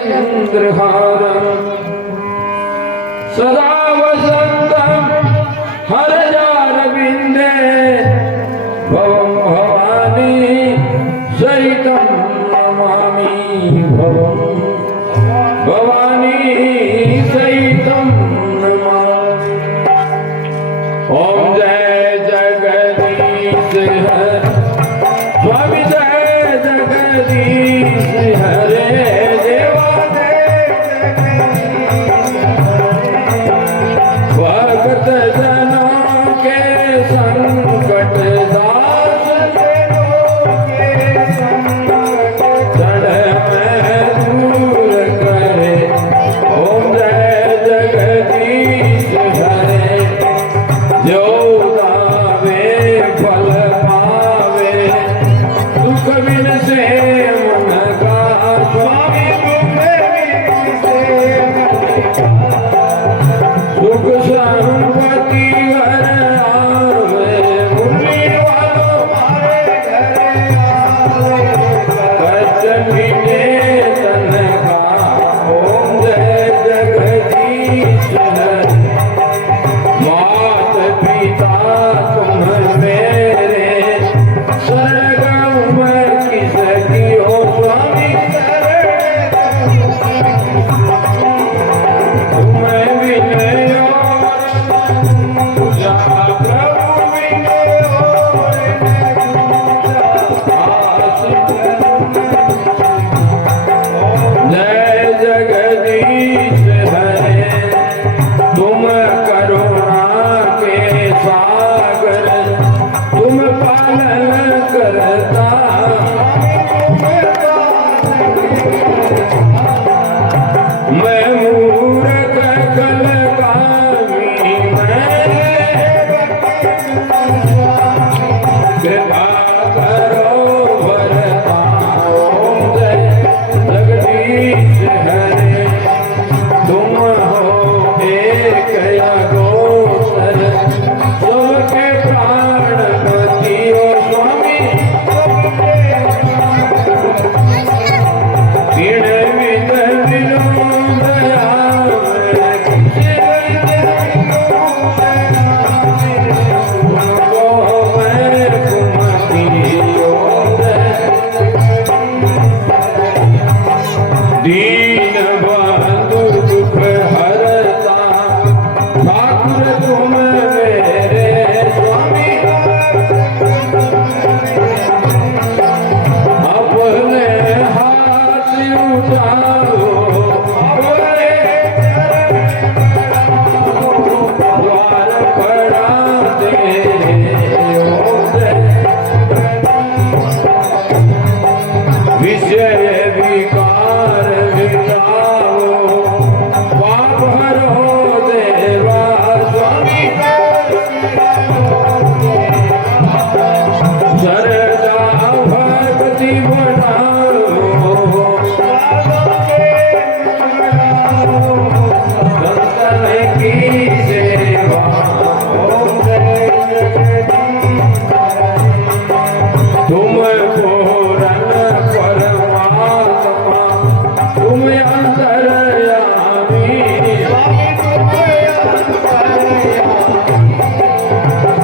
चंद्रहारं सदा वसन्तं हरजारविन्दे भवं भवानी सहितं नमामि भवं भवानी सहितं नमामि। ओम जय जगदीश हरे स्वामी जय जगदीश हरे भक्त जनों के संकट दास के संकट में दूर करे। ओम जय जगदीश हरे जो दावे फल पावे दुख बिन से मन का स्वामी दुख संपत्ति घर आवे मुरली वालों मारे घर आवे कष्ट मिटे तन का। ओम जय जगदीश हरे मात पिता तुम मेरे स्वर्ग में किसकी हो स्वामी तुम्हें विनय जय जगदीश हरे तुम करुणा के सागर तुम पालन करता मैं मूर्ख कलकामी कृपा करो वरता। ओम जय जगदीश हरे तुम हो एक अगोचर सबके प्राणपति हो स्वामी दीन विद विनोद दीन बंधु दुख हरता ठाकुर तुम मेरे स्वामी अपने हाथ उठाओ अपने द्वार पड़ा तेरे। विषय विकार मिटाओ पाप हरो देवा स्वामी शरदा भक्ति बनाओ संतन की सेवा। ओम जय जगदीश तुम पूरन परमात्मा तुम अंतर्यामी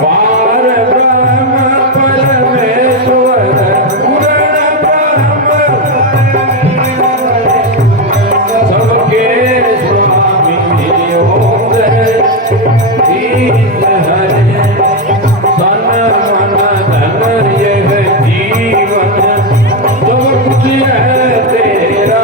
पार ब्रह्म परमेश्वर पूर्ण ब्रह्म सबके स्वामी। ओम जय जगदीश हरे तन मन धन यह जीवन सब कुछ है तेरा।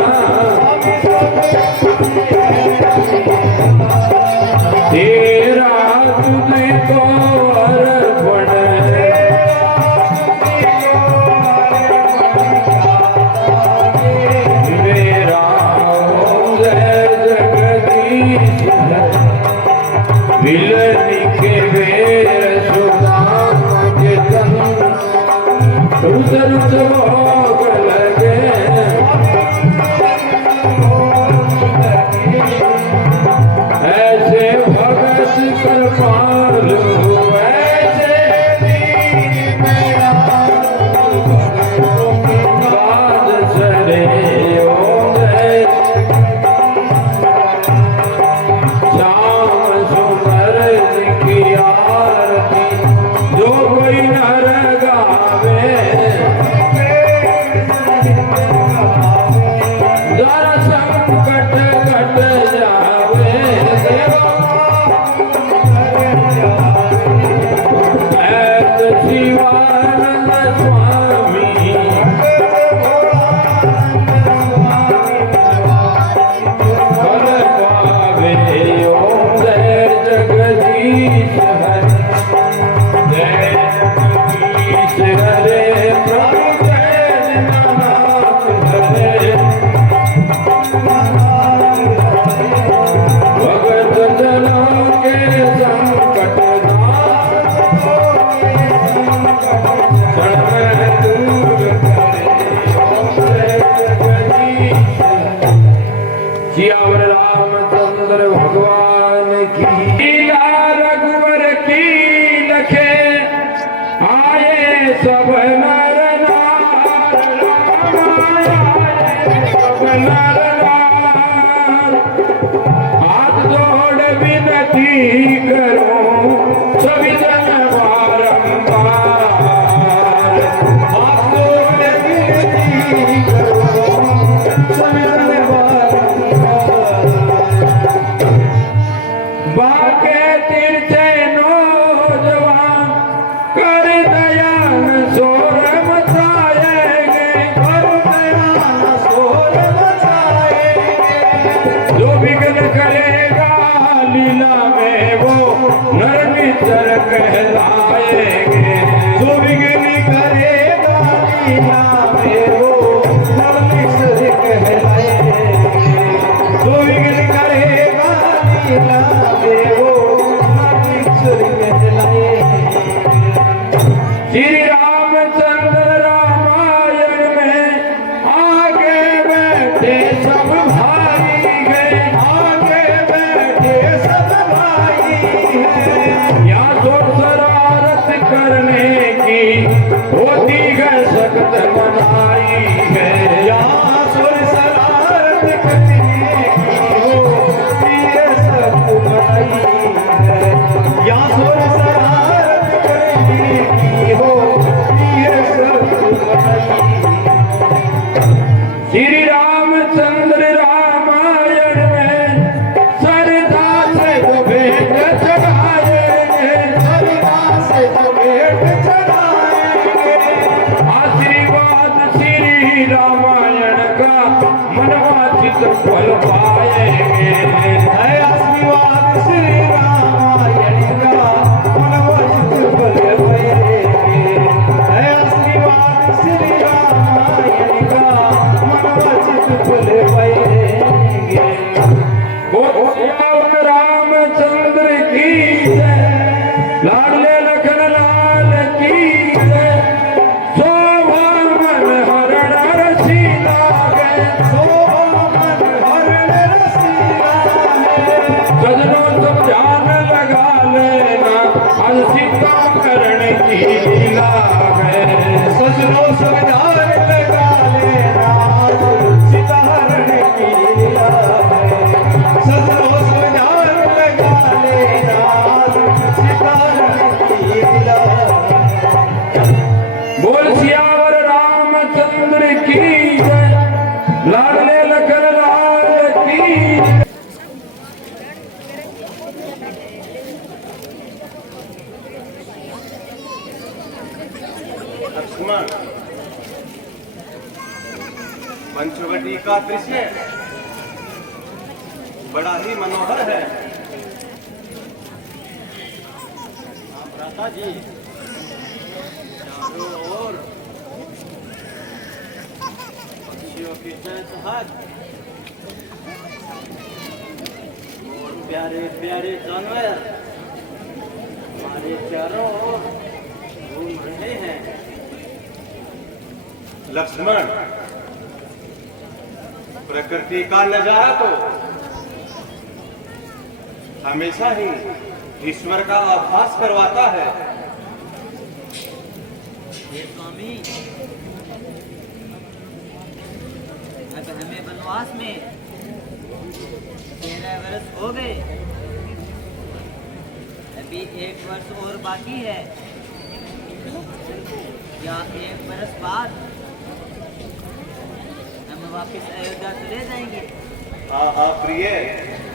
सियावर रामचंद्र भगवान की लीला रघुवर की लखे आए सब नर नार सब नर नार हाथ जोड़ विनती करो सभी जन बारंबार हाथ जोड़ विनती करो सभी जन बारंबार बाके तिरछे नौजवान कर दयान शोर मचाएंगे कर दयान शोर मचाएंगे जो विघ्न करेगा लीला में वो नर मित्र कहलाएंगे जो विघ्न करेगा लीला में वो नर मित्र कहलाएंगे जो विघ्न करेगा लीला में वो नर मित्र कहलाएंगे। श्री रामचंद्र रामायण में आगे बैठे सब भाई गए आगे बैठे सब भाई हैं यहाँ तो शरारत करने की होती है सख्त मनाई है यहाँ सुर शरारत करने की होती है सख्त मनाई है यहाँ सुर शरारत करने की होती है सख्त मनाई श्री रामचंद्र रामायण में सरदा से जो भेंट चढ़ाएंगे सरदा से जो भेंट चढ़ाएंगे आशीर्वाद श्री रामायण का मनवांछित फल पाएंगे है आशीर्वाद श्री रामायण का मनवांछित फल पाएंगे है आशीर्वाद श्री रामायण का मनवांछित फल पाएंगे। बोल रामचंद्र की जय लाडले लखन लाल की जय शोभा मन हरण रसीला गए शोभा मन हरण रसीला गए सजनों सब ध्यान लगा लेना आज सीता करण की लीला है सजनों सब ध्यान लगा लेना आज सीता हरण की लीला है सजनों सब ध्यान लगा लेना आज सीता हरण की लीला है। बोल सियावर रामचंद्र की जय लाडले लखन लाल की लक्ष्मण पंचवटी का दृश्य बड़ा ही मनोहर है। भ्राता जी चारों ओर पक्षियों की चहचहाट और प्यारे प्यारे जानवर हमारे चारों ओर घूम रहे हैं। लक्ष्मण प्रकृति का नजारा तो हमेशा ही ईश्वर का आभास करवाता है। हे स्वामी अब हमें वनवास में 13 वर्ष हो गए अभी 1 वर्ष और बाकी है या 1 वर्ष बाद हम वापस अयोध्या चले जाएंगे। हाँ हाँ प्रिय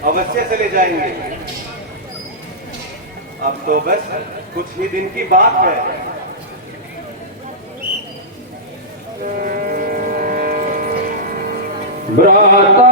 अवश्य चले जाएंगे। अब तो बस कुछ ही दिन की बात है। भ्राता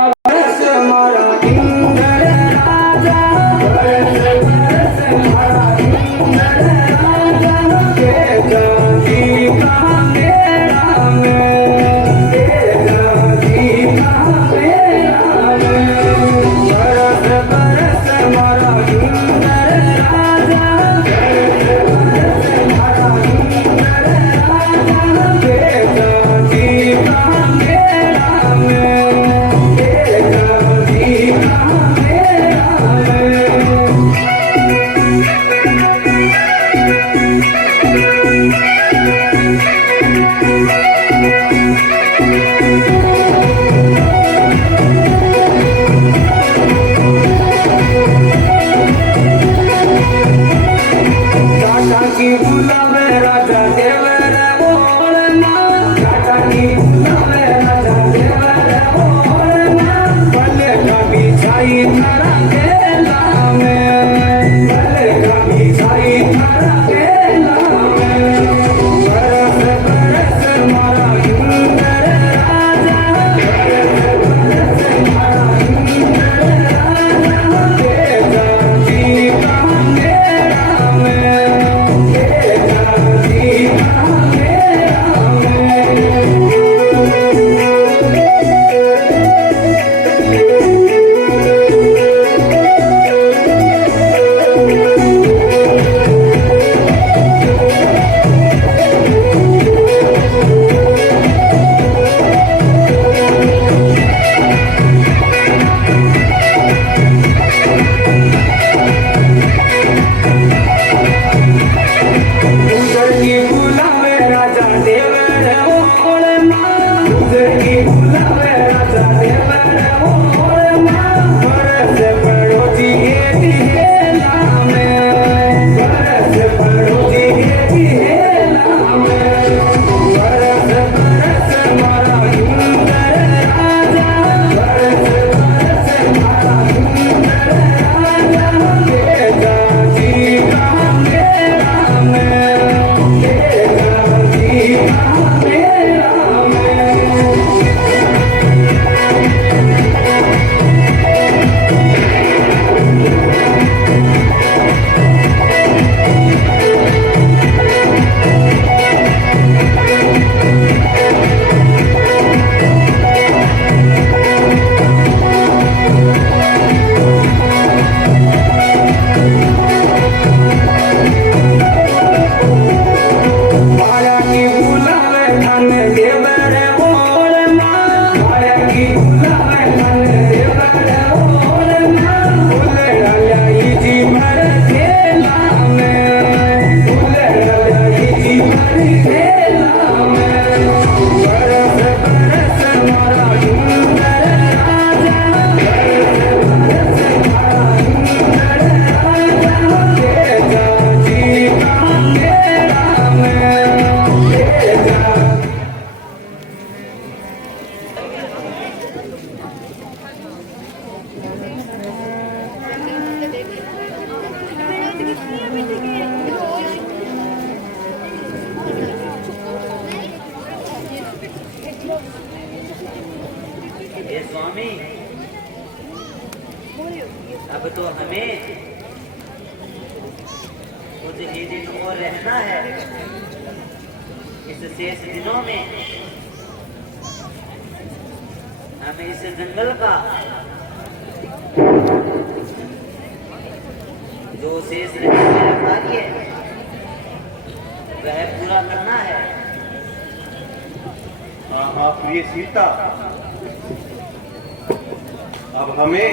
अब तो हमें कुछ ही दिन और रहना है। इस शेष दिनों में हमें इस जंगल का जो शेष कार्य वह पूरा करना है। हाँ प्रिय सीता, अब हमें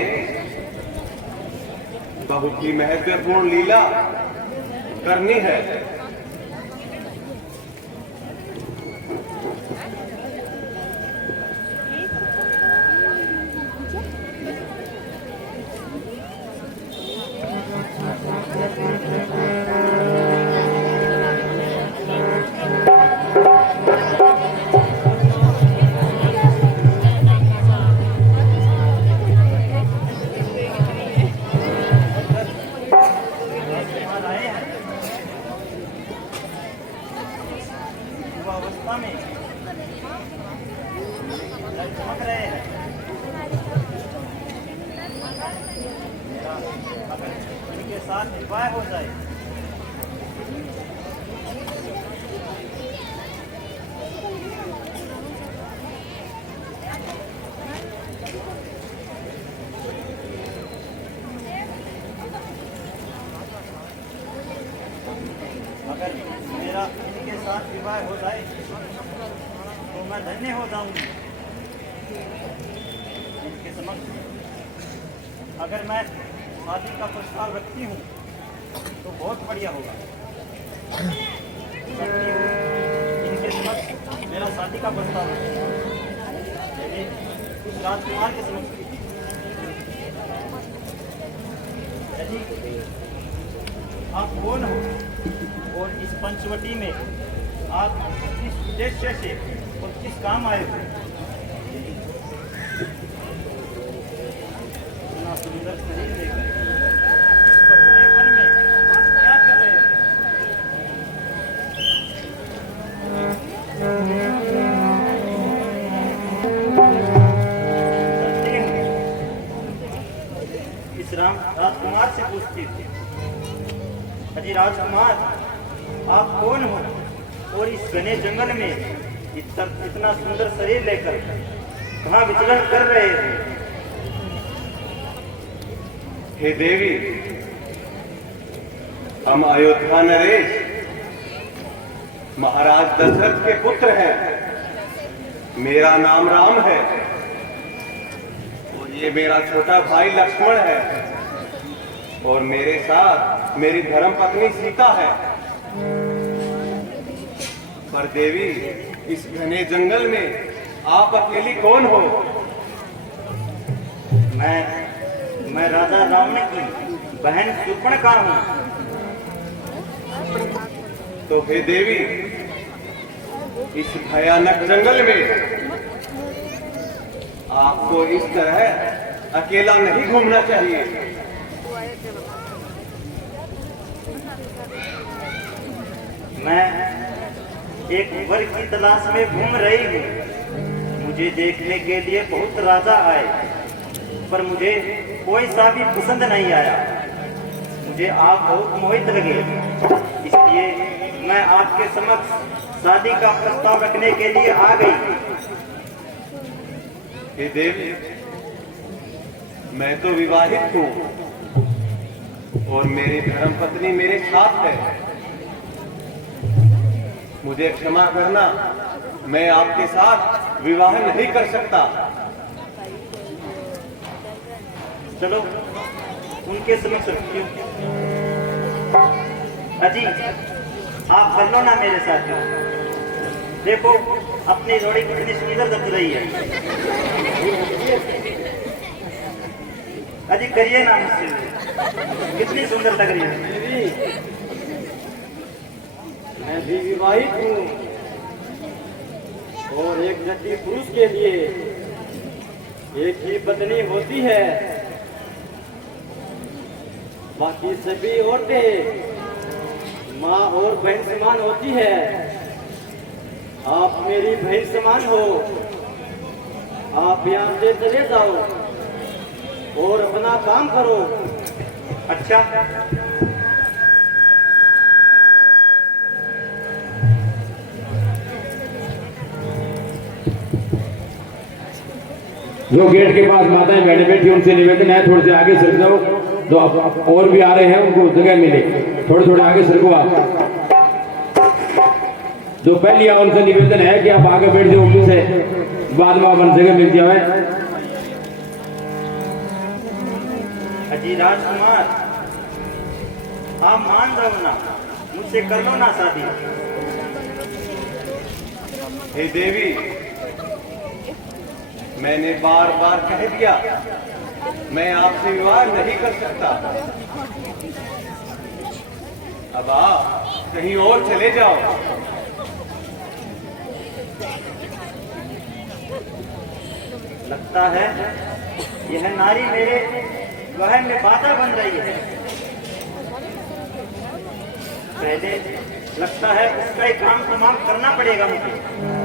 बहुत ही महत्वपूर्ण लीला करनी है। अवस्था में चमक रहे हैं। अगर इनके साथ विवाह हो जाए अगर मेरा इनके साथ विवाह हो जाए तो मैं धन्य हो जाऊंगी इनके समक्ष। अगर मैं शादी का प्रस्ताव रखती हूँ तो बहुत बढ़िया होगा। इनके समक्ष मेरा शादी का प्रस्ताव उस राजकुमार के समक्ष। यदि आप कौन हो और इस पंचवटी में आप किस उद्देश्य से और किस काम आए हो? इतना सुंदर शरीर लेकर इस पथरे वन में आप क्या कर रहे हो? चलते हैं इस राजकुमार से पूछती थी। अजी राजकुमार, आप कौन हो और इस घने जंगल में इतना सुंदर शरीर लेकर कहाँ विचरण कर रहे हो? हे देवी, हम अयोध्या नरेश महाराज दशरथ के पुत्र हैं। मेरा नाम राम है और ये मेरा छोटा भाई लक्ष्मण है और मेरे साथ मेरी धर्म पत्नी सीता है। पर देवी, इस घने जंगल में आप अकेली कौन हो? मैं राजा रावण की बहन शूर्पणखा हूँ। तो हे देवी, इस भयानक जंगल में आपको इस तरह अकेला नहीं घूमना चाहिए। मैं एक वर की तलाश में घूम रही हूँ। मुझे देखने के लिए बहुत राजा आए, पर मुझे कोई सा भी पसंद नहीं आया। मुझे आप बहुत मोहित लगे, इसलिए मैं आपके समक्ष शादी का प्रस्ताव रखने के लिए आ गई। हे देवी, मैं तो विवाहित हूँ और मेरी धर्मपत्नी मेरे साथ है। मुझे क्षमा करना, मैं आपके साथ विवाह नहीं कर सकता। चलो उनके समक्ष रखियो। अजी, आप कर लो ना मेरे साथ। देखो अपनी जोड़ी कितनी सुंदर लग रही है। अजी करिए ना मुझसे, कितनी सुंदर लग रही है। मैं भी विवाहित हूँ और एक जटी पुरुष के लिए एक ही पत्नी होती है। बाकी सभी औरतें माँ और बहन समान होती है। आप मेरी बहन समान हो आप यहाँ से चले जाओ और अपना काम करो। अच्छा, जो गेट के पास माताएं बैठे बैठी उनसे निवेदन है थोड़े से आगे सर जाओ। जो और भी आ रहे हैं उनको जगह मिले, थोड़े थोड़े आगे सरको आप। जो पहली आओ उनसे निवेदन है कि आप आगे बैठ जाओ, पीछे बाद में अपन जगह मिल जाए। अजी राजकुमार, आप मान जाओ ना, मुझसे कर लो ना शादी। हे देवी, मैंने बार बार कह दिया मैं आपसे विवाह नहीं कर सकता। अब आप कहीं और चले जाओ। लगता है यह नारी मेरे विवाह में बाधा बन रही है। पहले लगता है उसका एक काम तमाम करना पड़ेगा मुझे।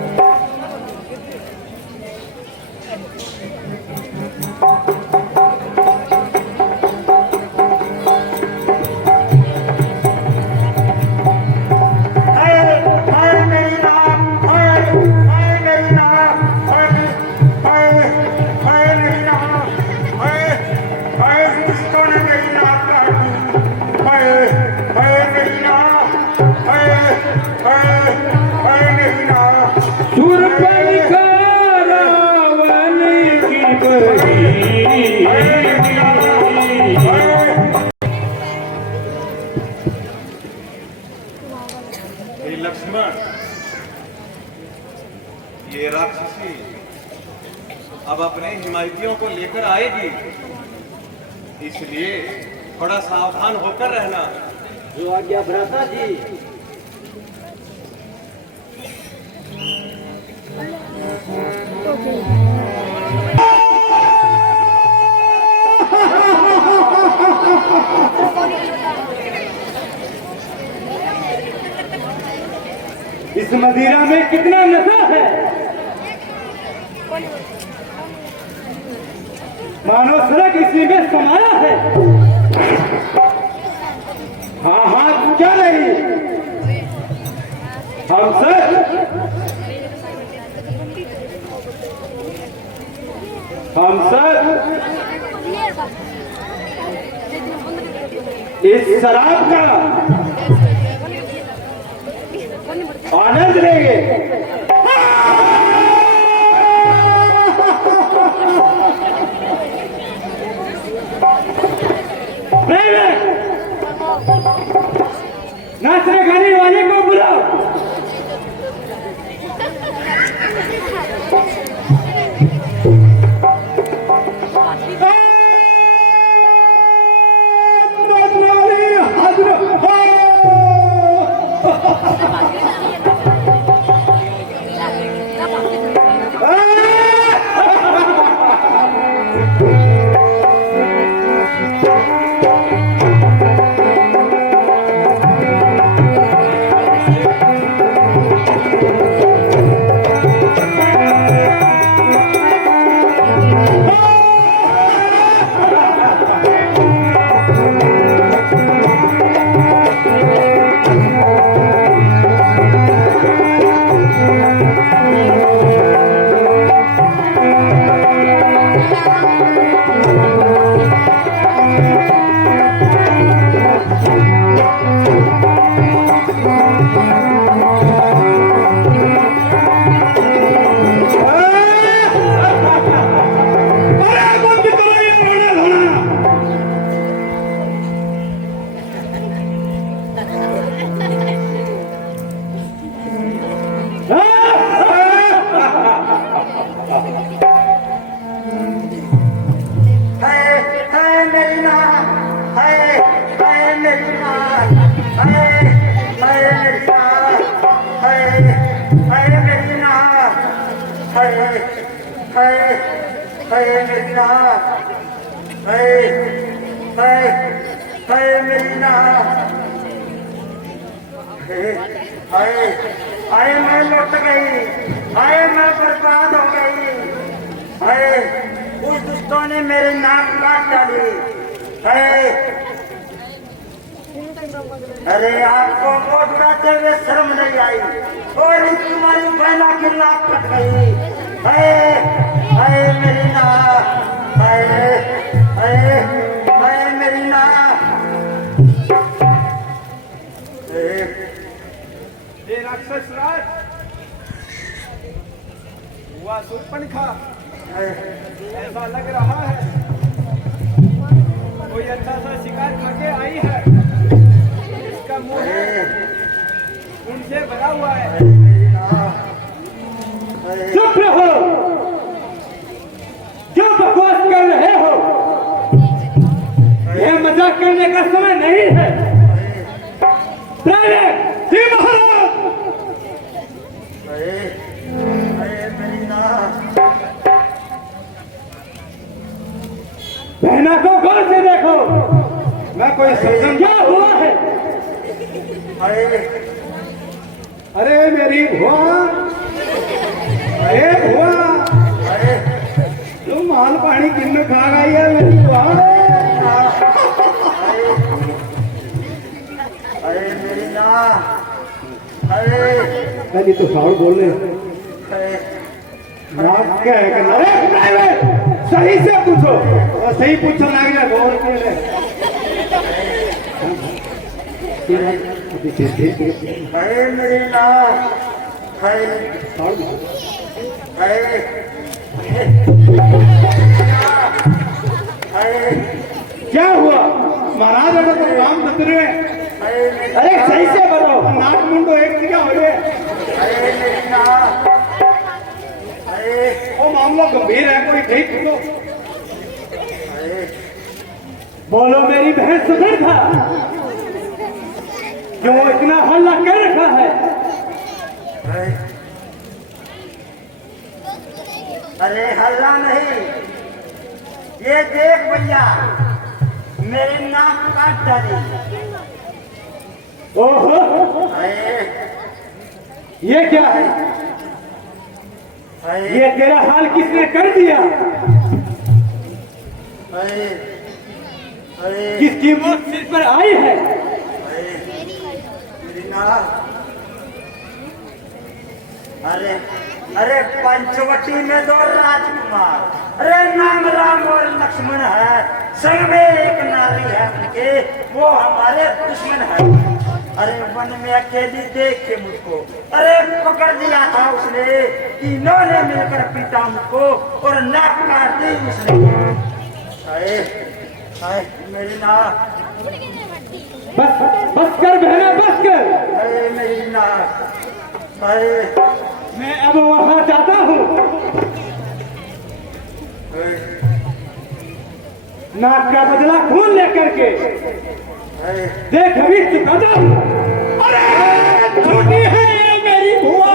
हे लक्ष्मण, ये राक्षसी अब अपने हिमायतियों को लेकर आएगी, इसलिए थोड़ा सावधान होकर रहना। जो आज्ञा भ्राता जी। इस मदिरा में कितना नशा है, मानो सड़क इसी में समाया है। हाँ हाँ क्या नहीं, हम सब इस शराब का आनंद लेंगे। नाचने गाने वाले को बुलाओ। मैं लुट गई, हाय मैं बर्बाद हो गई, उस दुष्टों ने मेरे नाक काट डाली है। अरे आपको वोट उड़ाते हुए शर्म नहीं आई और इस तुम्हारी बहना की नाक कट गई है मेरी नाक है मेरी नाक। ये राक्षस राज हुआ शूर्पणखा, ऐसा लग रहा है कोई अच्छा सा शिकार खाके आई है। इसका मुंह उनसे भरा हुआ है। चुप रहो, क्यों बकवास कर रहे हो? यह मजाक करने का समय नहीं है। जी महाराज, बहना को गौर से देखो। मैं कोई सज्जन, क्या हुआ है? अरे मेरी भुआ, अरे भुआ, तुम माल पानी किन खा गई है मेरी भुआ? अरे मेरी नाक, अरे पहले तो साउंड बोल रहे नाक क्या है? अरे ड्राइवर, सही से पूछो और सही पूछो ना गया गौर के लिए। अरे मेरी नाक, क्या हुआ महाराज? अगर तो काम कर रहे हैं, अरे सही से बताओ। नाक मुंडो एक जगह हो रहे। वो मामला गंभीर है, कोई ठीक बोलो। बोलो मेरी बहन सुगंधा, क्यों इतना हल्ला कर रखा है? अरे हल्ला नहीं, ये देख भैया मेरे नाक काट डाली। ओहो, ये क्या है? ये तेरा हाल किसने कर दिया? किसकी मौत सिर पर आई है? अरे पंचवटी में दो राजकुमार, अरे नाम राम और लक्ष्मण है, संग में एक नारी है उनके, वो हमारे दुश्मन है। अरे वन में अकेली देख के मुझको अरे पकड़ दिया था उसने, तीनों ने मिलकर पीटा मुझको और नाक काट दी उसने। मेरी नाक, बस कर बहना, बस कर। मेरी नाक, मैं अब वहां जाता हूँ। नाक का बदला खून लेकर के देख अभी चुकाता हूँ। अरे छोटी है ये मेरी भुआ,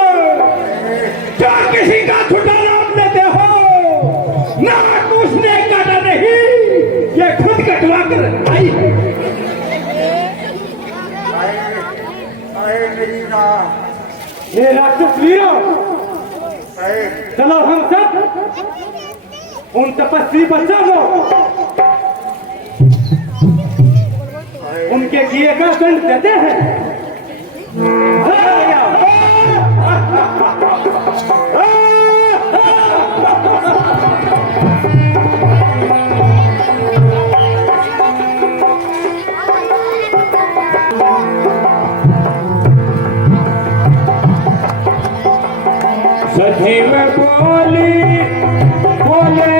क्या किसी का छुटा नाप लेते हो? नाक उसने काटा नहीं, ये खुद कटवा कर आई है। मेरी नाक, ये राक्षस वीरों, चलो हम सब उन तपस्वी बच्चों को उनके किए का दंड देते हैं। सजीव बोली बोले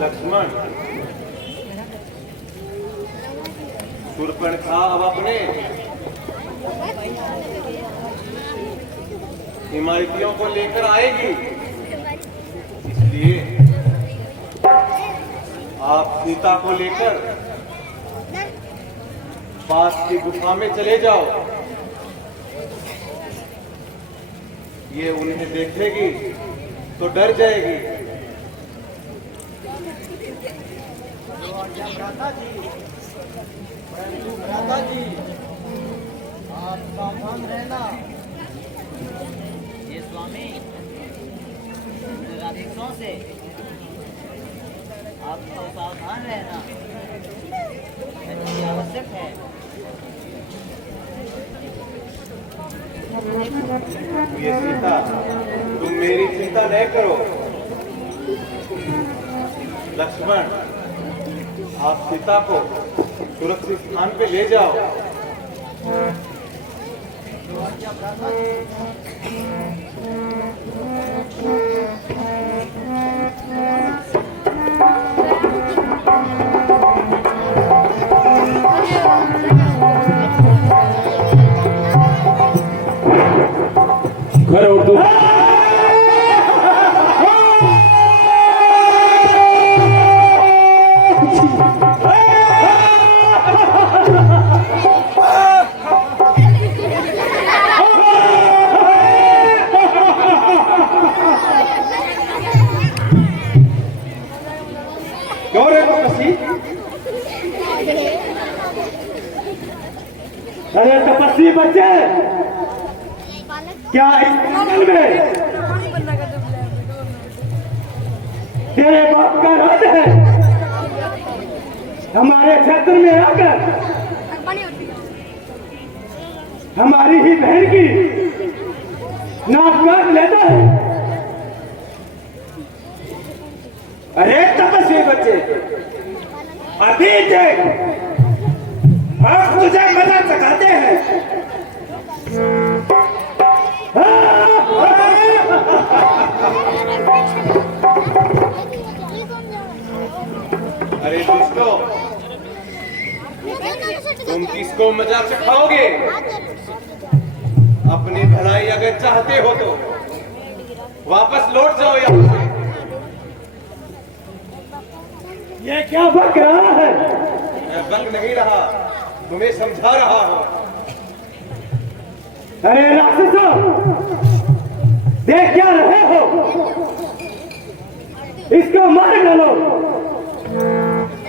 लक्ष्मण, शूर्पणखा अब अपने हिमायतियों को लेकर आएगी, इसलिए आप सीता को लेकर पास की गुफा में चले जाओ। ये उन्हें देखेगी तो डर जाएगी। माताजी, आप सावधान रहना। ये स्वामी राधिकों से आपको सावधान रहना आवश्यक है। ये सीता, तुम मेरी चिंता न करो। लक्ष्मण, आप सीता को सुरक्षित स्थान पे ले जाओ। करो तू गौरव तपस्वी, अरे तपस्वी बच्चे, क्या इस जंगल में तेरे बाप का राज है? हमारे क्षेत्र में आकर हमारी ही बहन की नाक काट लेता है। अरे तपस्वी बच्चे, अभी देख, हम तुझे मजा चखाते हैं। अरे दोस्तों, तुम किसको मजा चखाओगे? अपनी भलाई अगर चाहते हो तो वापस लौट जाओ यहाँ से। ये क्या बक रहा है? मैं बक नहीं रहा, तुम्हें समझा रहा हूँ। अरे राक्षसों, देख क्या रहे हो? इसको मार डालो।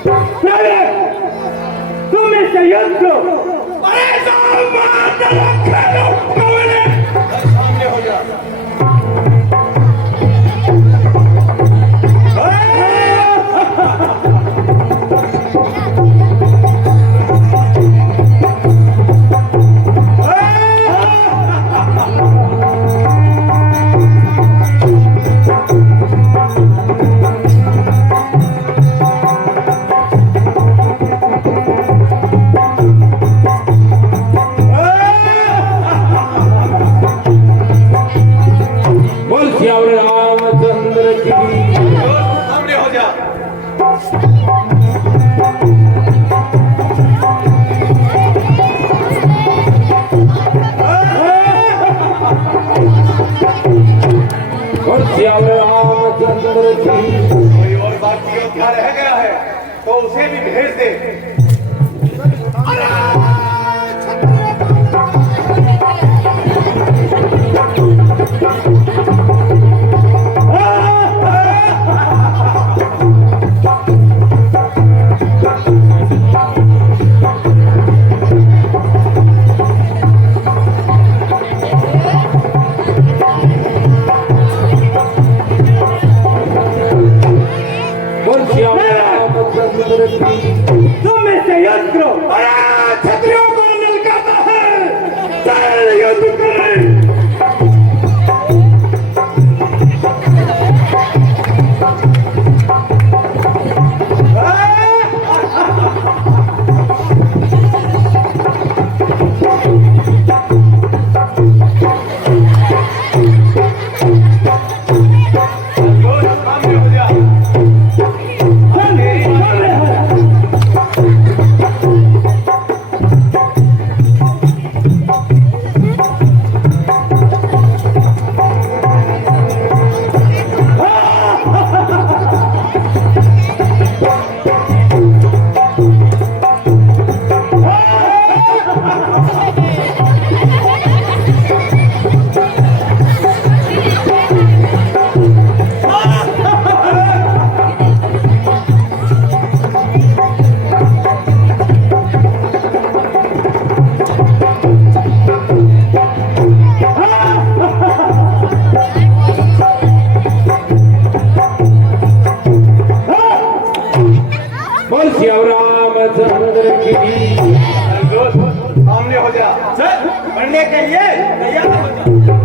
पहले तुम इससे युद्ध करो। अरे जाओ, मार डालो, सामने हो जा। रामचंद्र की सामने हो जा। और श्याम रामचंद्र की। कोई और बाकी योद्धा रह गया है तो उसे भी भेज दे। और श्याम रामचंद्र की। हो जा। सर पढ़ने के लिए तैयार हो जाओ।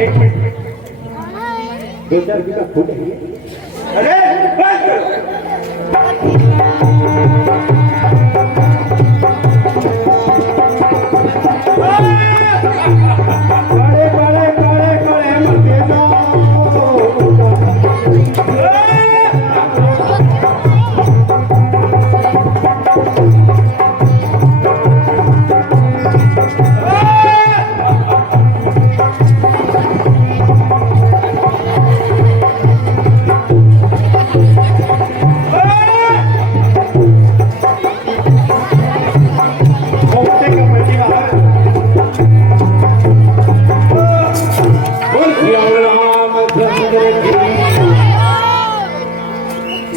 एक मिनट, दो चार बीघा फूट है। अरे बस बड़े बड़े बड़े बड़े मत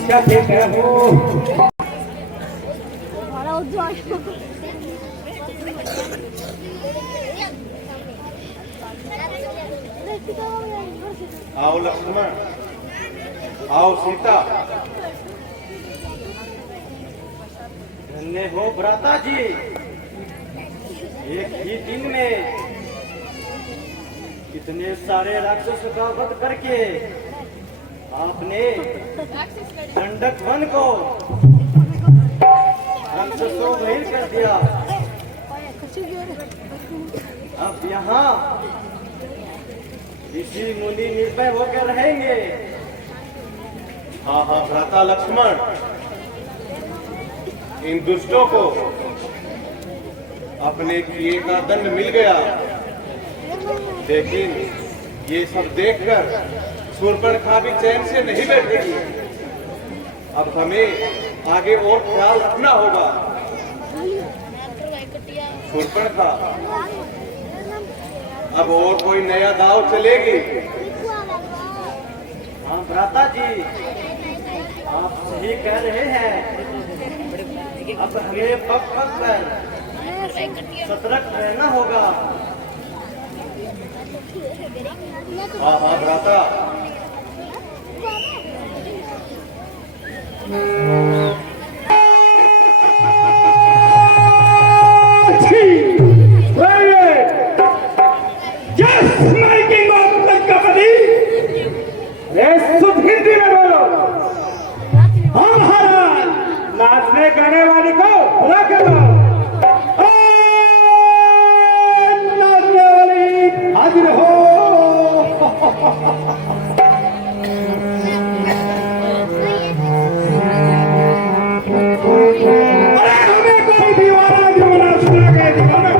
क्या ठीक है वो आओ लक्ष्मण, आओ सीता। धन्य हो भ्राता जी, एक ही दिन में कितने सारे राक्षसों का वध करके आपने दंडक वन को राक्षसों में कर दिया। अब यहाँ ऋषि मुनि निर्भय होकर रहेंगे। हाँ हाँ भ्राता लक्ष्मण, इन दुष्टों को अपने किए का दंड मिल गया, लेकिन ये सब देखकर शूर्पणखा भी चैन से नहीं बैठेगी। अब हमें आगे और ख्याल रखना होगा। शूर्पणखा, अब और कोई नया दाव चलेगी? हाँ भ्राता जी, आप सही कह रहे हैं। अब हमें पग पग पर सतर्क रहना होगा। हाँ हाँ भ्राता, हिंदी में बोलो। हम महाराज नाचने गाने वाली को बुला कर लो। नाचने वाली हाजिर हो। अरे हमें कोई दीवाना दीवाना सुना के दीवाना।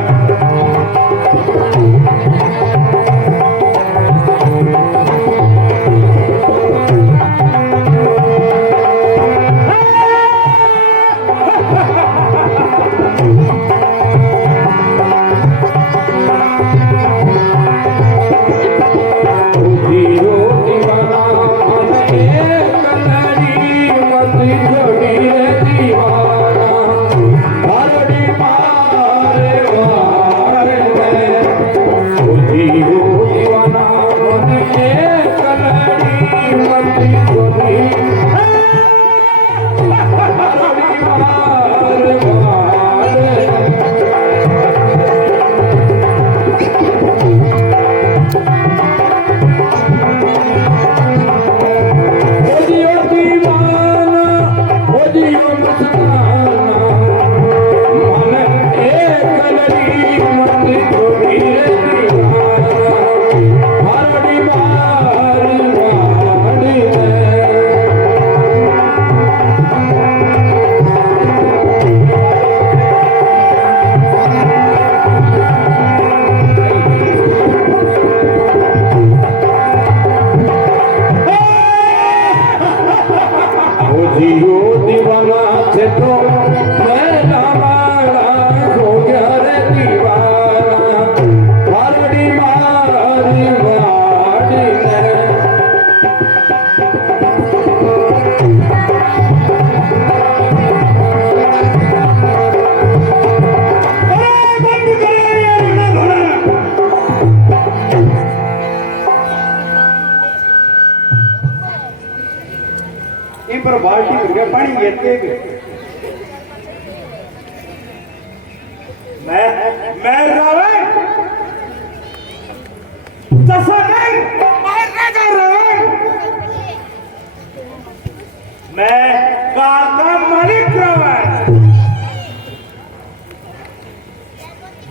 पर बाल्टी भर के पानी घेरते मैं रावण दशरथ महाराजा रावण, मैं काल का मालिक रावण,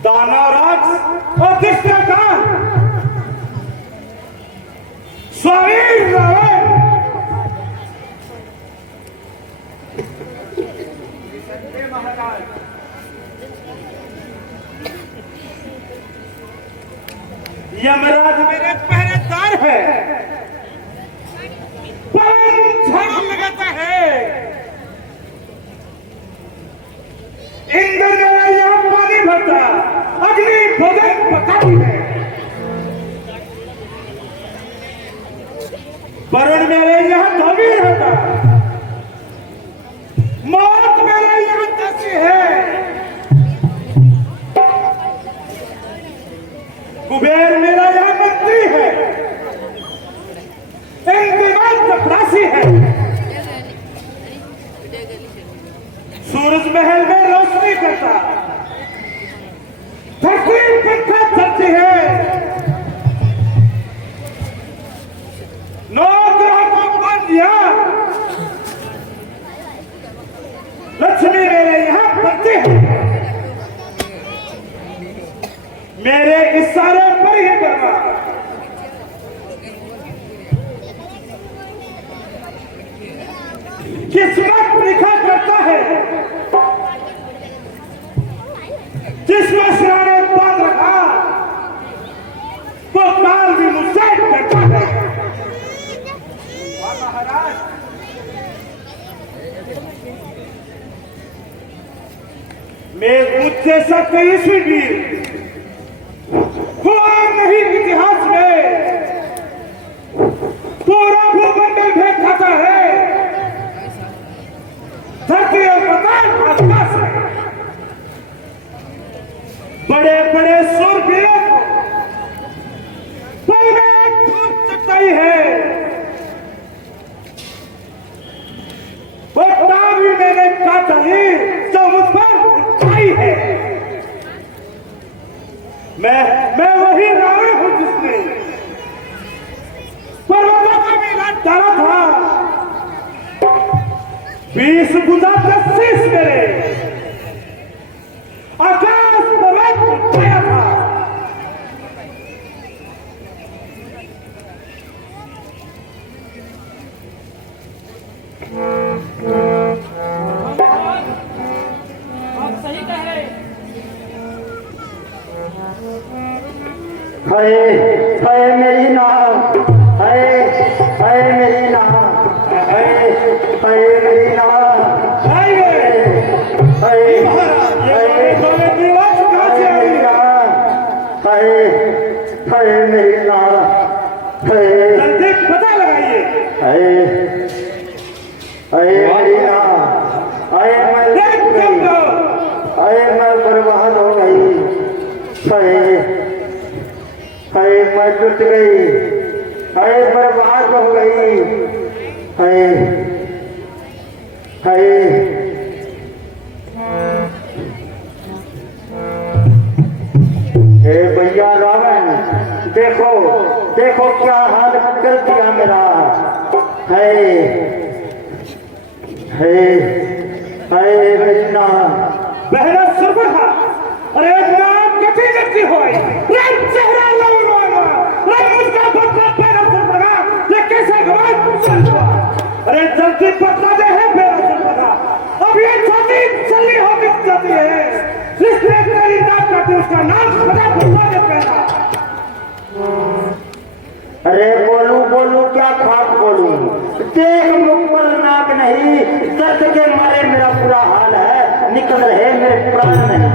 दानवराज प्रतिष्ठा का स्वामी रावण, महाराज यमराज मेरे पहरेदार है, पवन झाड़ू लगाता है, इंद्र मेरा यहाँ पानी भरता, अग्नि भोजन पकाती है, वरुण मेरे यहाँ धोबी रहता, मौत मेरे यहाँ दासी है, कुबेर मेरा यहाँ मंत्री है, इंतजाम चपरासी है, सूरज महल में रोशनी करता, धरती पंखा चलती है, नौ ग्रह को मान दिया, लक्ष्मी मेरे यहाँ बनती है, मेरे इशारे पर ही करना, किस्मत लिखा करता है, जिसमें सिराने बांध रखा वो काल भी मुझसे करता है। महाराज मैं मुझसे सत्य ईश्वी वीर हुआ नहीं इतिहास में, पूरा भूमंडल भेद खाता है, धरती और पताल आकाश है, बड़े बड़े सूरवीरों को पल में ठोक सकती है, वो भी मैंने काटा ही जो मुझ पर उठाई है, मैं वही रावण हूं जिसने पर्वतों का भी राज डाला था, 20 बुझा 10 शीश मेरे आकाश में उठाया था, आप सही कहे। हाय हाय मेरी नाव, हाय हाय मेरी नाव, हाय हाय मेरी नाव, हाय हाय हाय मेरी नाव, हाय जल्दी पता लगाइए, हाय हाय मेरी नाव, हाय मैं बर्बाद हो गई, हाय हाय मैं टूट गई, हाय बर्बाद हो गई, हाय हाय हे भैया रावण, देखो देखो क्या हाल कर दिया मेरा, है है मेरी नाम, बहरा सुरबहा, अरे नाम कथी करती होई, रंग चेहरा लौलवाना, रंग मुझका बदला पैरा सुरबहा, ये कैसे गवान हुआ, अरे जल्दी बदला दे है पैरा सुरबहा, अब ये छाती चली हो बिक जाती है, जिसने तेरी नाम काटी उसका नाम पता बदला दे पैरा। अरे बोलू बोलू क्या खाक बोलू, देख मुख पर नाक नहीं, दर्द के मारे मेरा बुरा हाल है, निकल रहे मेरे प्राण नहीं।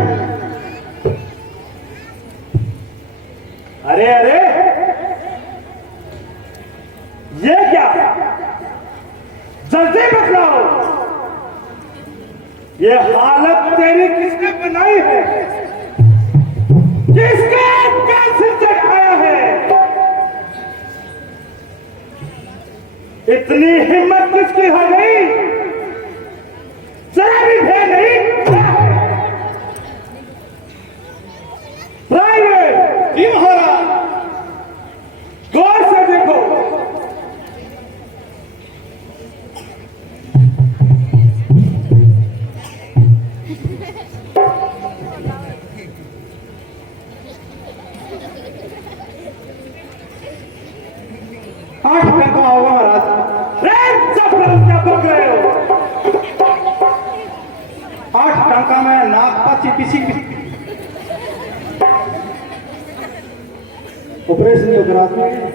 अरे अरे ये क्या, जल्दी बतलाओ, ये हालत तेरी किसने बनाई है, किसका कैंसर चढ़ाया है, इतनी हिम्मत किसकी हो गई, जरा भी भय नहीं, जी महाराज, गौर से देखो। आठ टका होगा महाराज। सब क्या पक रहे हो? 8 टका में नाक पची पिसी ऑपरेशन तो कराते हैं।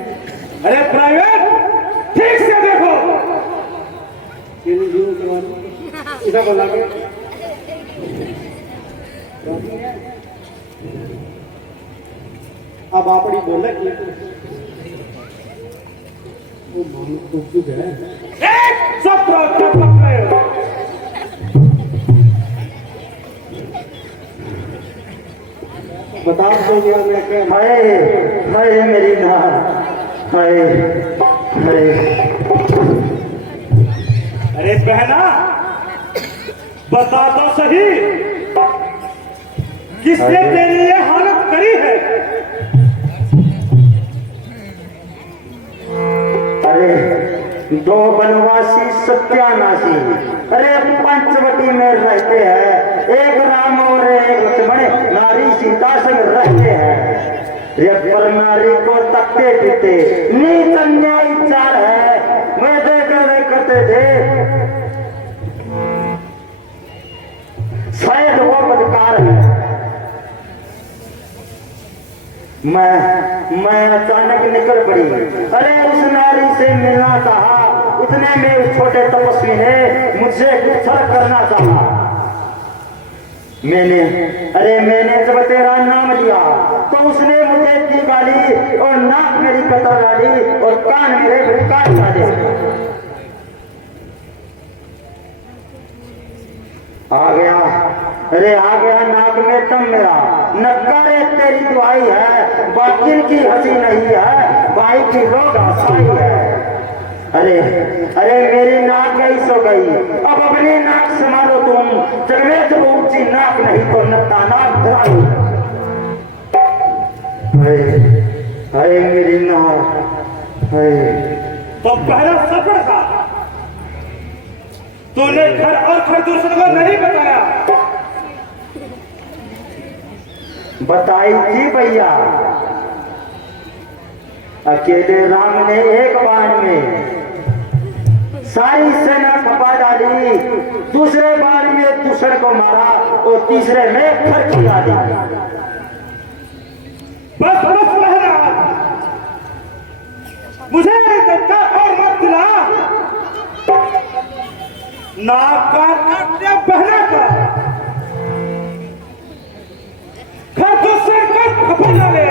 अरे प्राइवेट, ठीक से देखो। इधर बोला के अब आपड़ी बोले कि वो मानो है। सब पक रहे हो। बता दो क्या मैं क्या? हाय हाय मेरी नार, हाय हाय। अरे बहना, बता तो सही, किसने तेरी ये हालत करी है? अरे दो बनवासी सत्यानाशी, अरे पंचवटी में रहते हैं, एक राम और एक लक्ष्मण नारी सीता संग रहते हैं। ये पर नारी को तकते पीते नीच अन्याय चार है। मैं देखा करते थे, शायद वो बदकार है। मैं अचानक निकल पड़ी। अरे उस नारी से मिलना चाहा, उतने में उस छोटे तपस्वी ने मुझसे छल करना चाहा। मैंने जब तेरा नाम लिया तो उसने मुझे दी गाली और नाक मेरी कतर डाली और कान मेरे काट डाले। आ गया नाक में दम मेरा। नक्कारे तेरी दुआई है, बाकिर की हंसी नहीं है, भाई की लोग हंसाई है। अरे मेरी नाक गई सो गई, अब अपनी नाक संभालो तुम। जग में जब ऊंची नाक नहीं तो नत्ता नाक धराई। हाय मेरी नाक, हाय। तो पहला सफर था, तूने घर और घर दूसरे को नहीं बताया। बताई थी भैया, अकेले राम ने एक बार में सारी सेना खपा डाली, दूसरे बार में दूसरे को मारा और तीसरे में घर खिला दी। बस महाराज, मुझे धक्का और मत दिला। नाक काटने बहना का घर दूसरे को खपा डाले।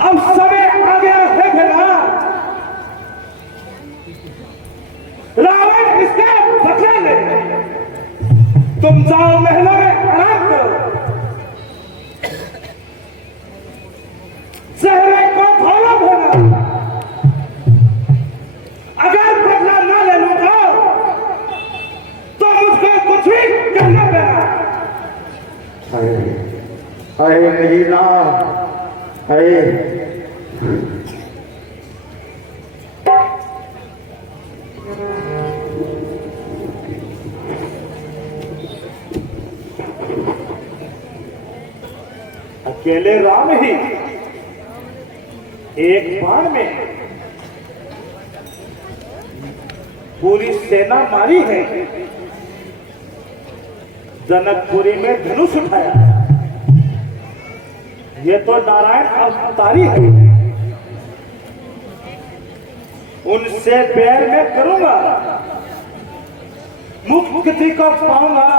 अब समय आ गया है भला, रावण इसका बदला ले। तुम जाओ महलों में आराम करो, चेहरे को धोलो भोला। अगर बदला ना ले लूंगा तो मुझको कुछ भी कहना पड़ेगा। अरे मेरी नाम, अरे अकेले राम ही एक बाण में पूरी सेना मारी है। जनकपुरी में धनुष उठाया, ये तो नारायण अवतारी है। उनसे पैर में करूंगा, मुक्ति को पाऊंगा,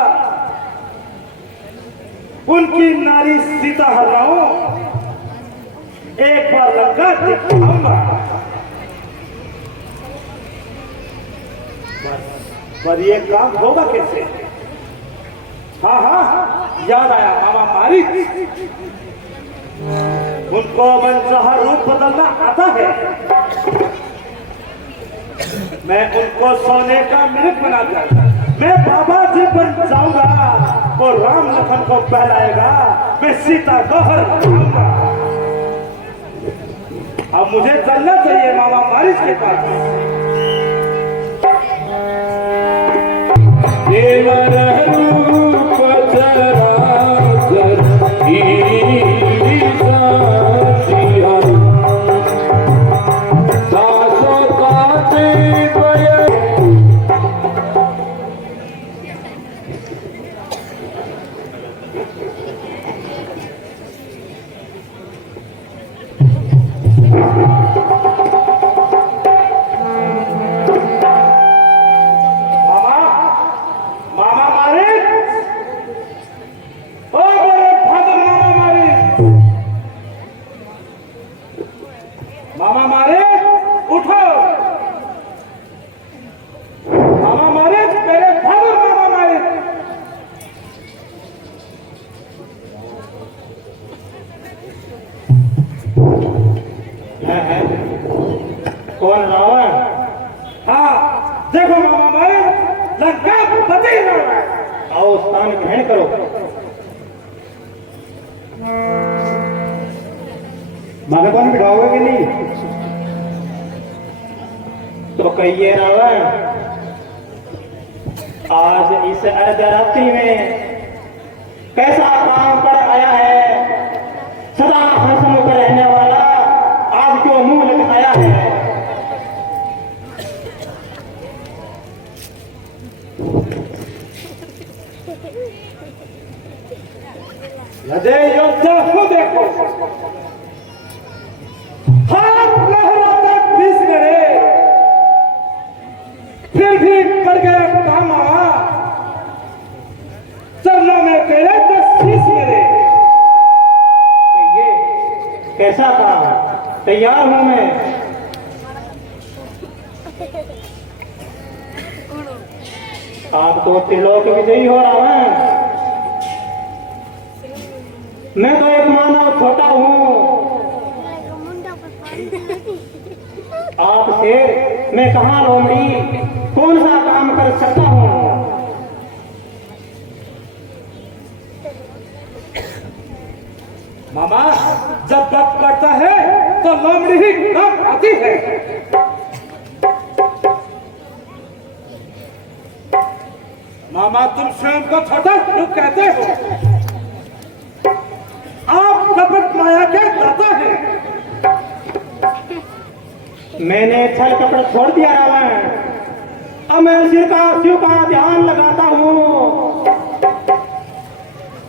उनकी नारी सीता हराऊं, एक बार लंका दिखाऊंगा। पर ये काम होगा कैसे? हाँ, याद आया, मामा मारी उनको मनचाहा रूप बदलना आता है। मैं उनको सोने का मिनट बनाकर मैं बाबा जी बन जाऊंगा वो राम लखन को बहलाएगा, मैं सीता को हर लाऊंगा। अब मुझे चलना चाहिए मामा मारिच के पास। मामा मारे उठो, मामा मारे मेरे भावर मामा मारे। है कौन रावण? हाँ देखो मामा मारे लंका बची रहा है। आओ स्थान ग्रहण करो। भगवान बिठाओगे कि नहीं? तो कहिए रावण, आज इस अर्धरात्रि में कैसा काम पर आया है? सदा हंसमुख रहने वाला आज क्यों मुंह लटकाया है? लदे योद्धा को देखो, हाथ लहराते बीस मेरे, फिर भी कर गए काम आवा, चरणों में गए तो शीश मेरे। ये कैसा था? तैयार हूं मैं। आप तो त्रिलोक विजयी हो रहा है, मैं तो एक मानव छोटा हूं। आपसे मैं कहां लोमड़ी, कौन सा काम कर सकता हूं? मामा जब वक्त पड़ता है तो लोमड़ी ही काम आती है। मामा तुम स्वयं को छोटा क्यों कहते हो? आप कपट माया के दाता हैं। मैंने छल कपट छोड़ दिया रावण, अब मैं शिव का ध्यान लगाता हूँ।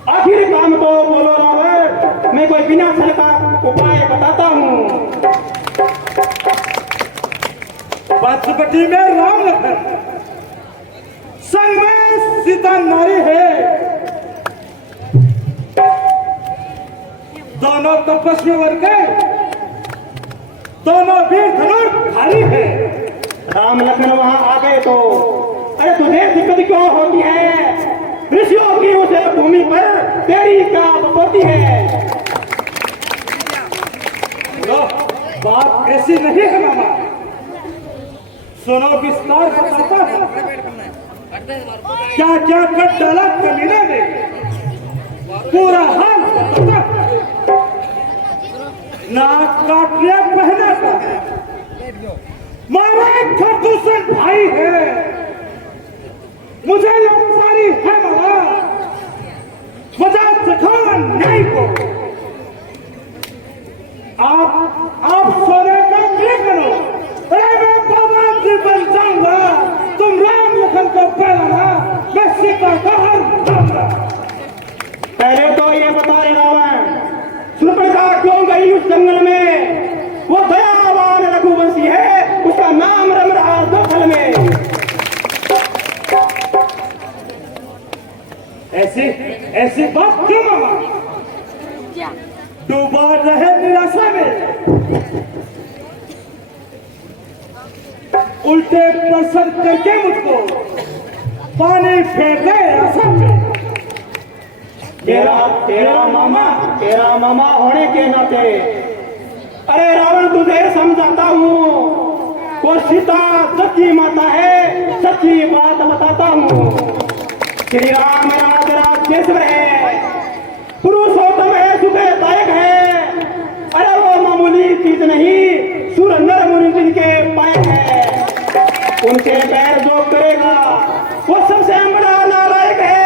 आखिर काम तो बोलो रावण, मैं कोई बिना छल का उपाय बताता हूँ। पंचवटी में राम लखन, संग में सीता नारी है। दोनों तपस्वी वर्ग के, दोनों वीर धनुर्धारी है। राम लखन वहां आ गए तो अरे तुझे दिक्कत क्यों होती है? ऋषियों की उस भूमि पर तेरी क्या होती है? लो, बात ऐसी नहीं है मामा, सुनो विस्तार बताता है। क्या क्या कर डाला कमीने ने, पूरा हाल बताता है। नाक काटने पहने का मारा खरदूषण भाई है, मुझे सारी है मामा, मजा सिखाना नहीं को। आप सोने का क्या करो? अरे मैं भगवान जी बन जाऊंगा, तुम राम लखन को पहलाना, मैं सीता का हर लाऊंगा। पहले तो ये बता रहे रावण, सुपर्णखा क्यों गई उस जंगल में? वो दयावान रघुवंशी है, उसका नाम रम रहा दखल में। ऐसी बात क्यों मामा? डूबा रहे निराशा में, उल्टे प्रश्न करके मुझको पानी फेर दे आशा में। तेरा मामा होने के नाते अरे रावण तुझे समझाता हूँ, वो सीता सच्ची माता है, सच्ची बात बताता हूँ। श्री राम राज राज राजेश्वर है, पुरुषोत्तम है, सुखदायक है। अरे वो मामूली चीज नहीं, सुर नर मुनि जिनके पाए हैं, उनके पैर जो करेगा वो सबसे बड़ा नालायक है।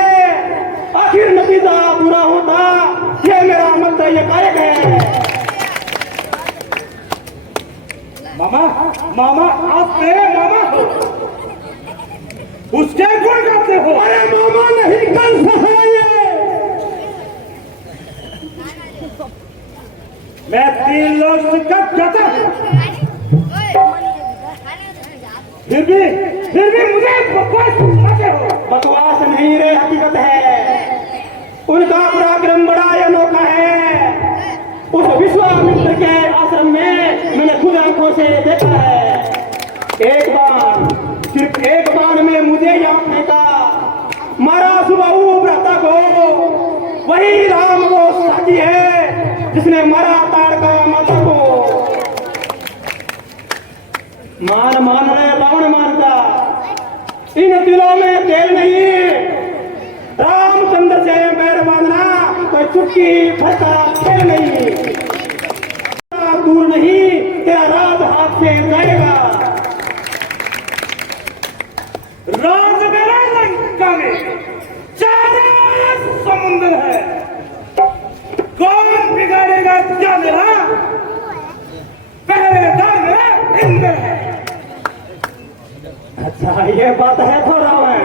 आखिर नतीजा बुरा होता, ये मेरा मत ये कायक है। मामा मामा आप मेरे मामा हो, उसके गुण गाते हो। अरे मामा नहीं कंस है ये। मैं 3 लोग से कब जाता हूँ, फिर भी मुझे बकवास सुनाते हो। बकवास नहीं रे, हकीकत है। उनका पराक्रम बड़ा अनोखा है। उस विश्वामित्र के आश्रम में मैंने खुद आंखों से देखा है। एक बार, सिर्फ एक बार में मुझे यहाँ फेंका, मारा सुबाहु भ्राता को। वही राम वो साथी है जिसने मारा ताड़का माता को। मान रहे रावण मानता, इन दिलों में तेल नहीं। रामचंद्र से पैर बांधना कोई चुटकी भरता खेल नहीं। दूर नहीं, तेरा राज हाथ से जाएगा। राज मेरा लंका में चारों समुद्र है, कौन बिगाड़ेगा क्या मेरा पहरेदार मेरा इंद्र है। अच्छा ये बात है तो रावण,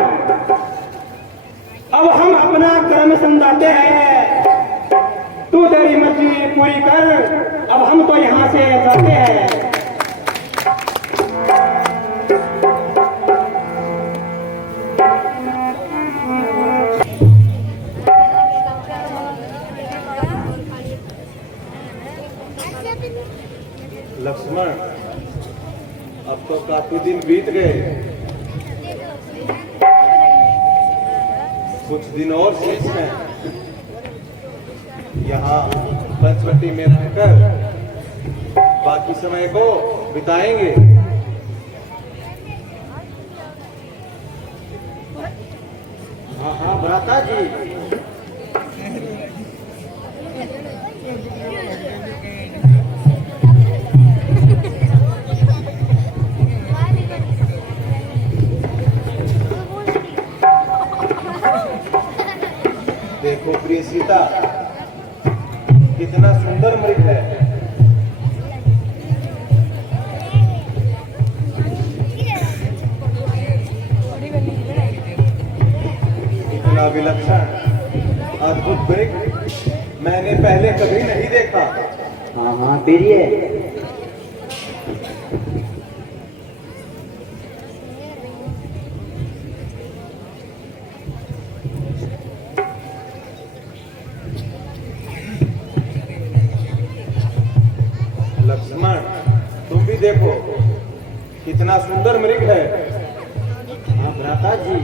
अब हम अपना कर्म समझाते हैं। तू तेरी मर्जी पूरी कर, अब हम तो यहाँ से जाते हैं। लक्ष्मण, अब तो काफी दिन बीत गए, कुछ दिन और शेष हैं। यहाँ पंचवटी में रहकर बाकी समय को बिताएंगे। हाँ भ्राता जी, देखो प्रिय सीता, कितना सुंदर मृग है। इतना विलक्षण अद्भुत मृग मैंने पहले कभी नहीं देखा। हाँ प्रिय, लक्ष्मण, तुम भी देखो कितना सुंदर मृग है। हाँ भ्राता जी,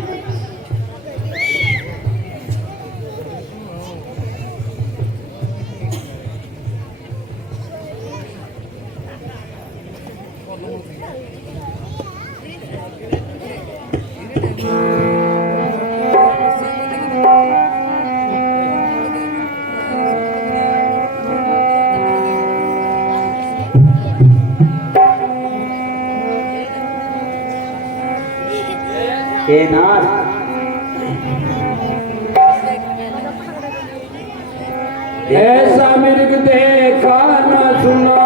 हे नाथ, ऐसा मृग देखा न सुना,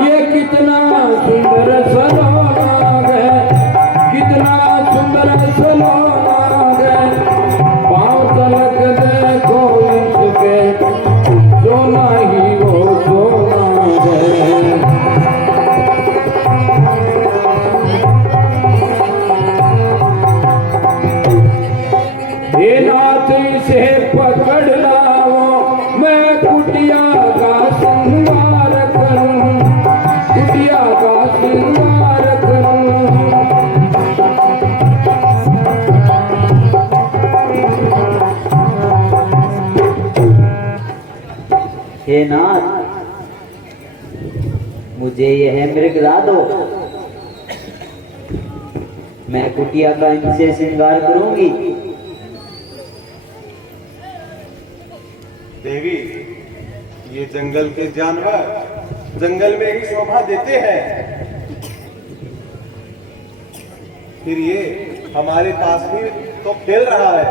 ये कितना सुंदर सलोनाग है, कितना सुंदर सलोनाग है। पाँव तलक देखो इसके, सोना ही वो सोनाग है। हे नाथ इसे पकड़ लाओ, मैं कुटिया का श्रृंगार करूं, कुटिया का श्रृंगार करूं। हे नाथ, मुझे यह मृग ला दो, मैं कुटिया का इनसे श्रृंगार करूंगी। देवी, ये जंगल के जानवर जंगल में ही शोभा देते हैं, फिर ये हमारे पास भी तो खेल रहा है।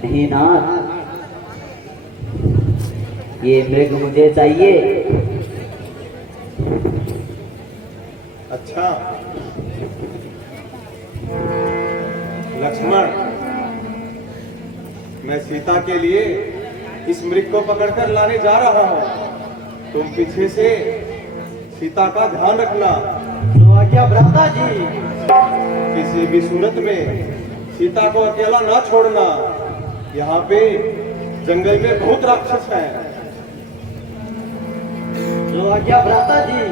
नहीं नाथ, ये मृग मुझे चाहिए। अच्छा लक्ष्मण, मैं सीता के लिए इस मृग को पकड़कर लाने जा रहा हूं। तुम पीछे से सीता का ध्यान रखना। तो आज्ञा भ्राता जी। किसी भी सूरत में सीता को अकेला ना छोड़ना। यहाँ पे जंगल में बहुत राक्षस हैं। तो आज्ञा भ्राता जी।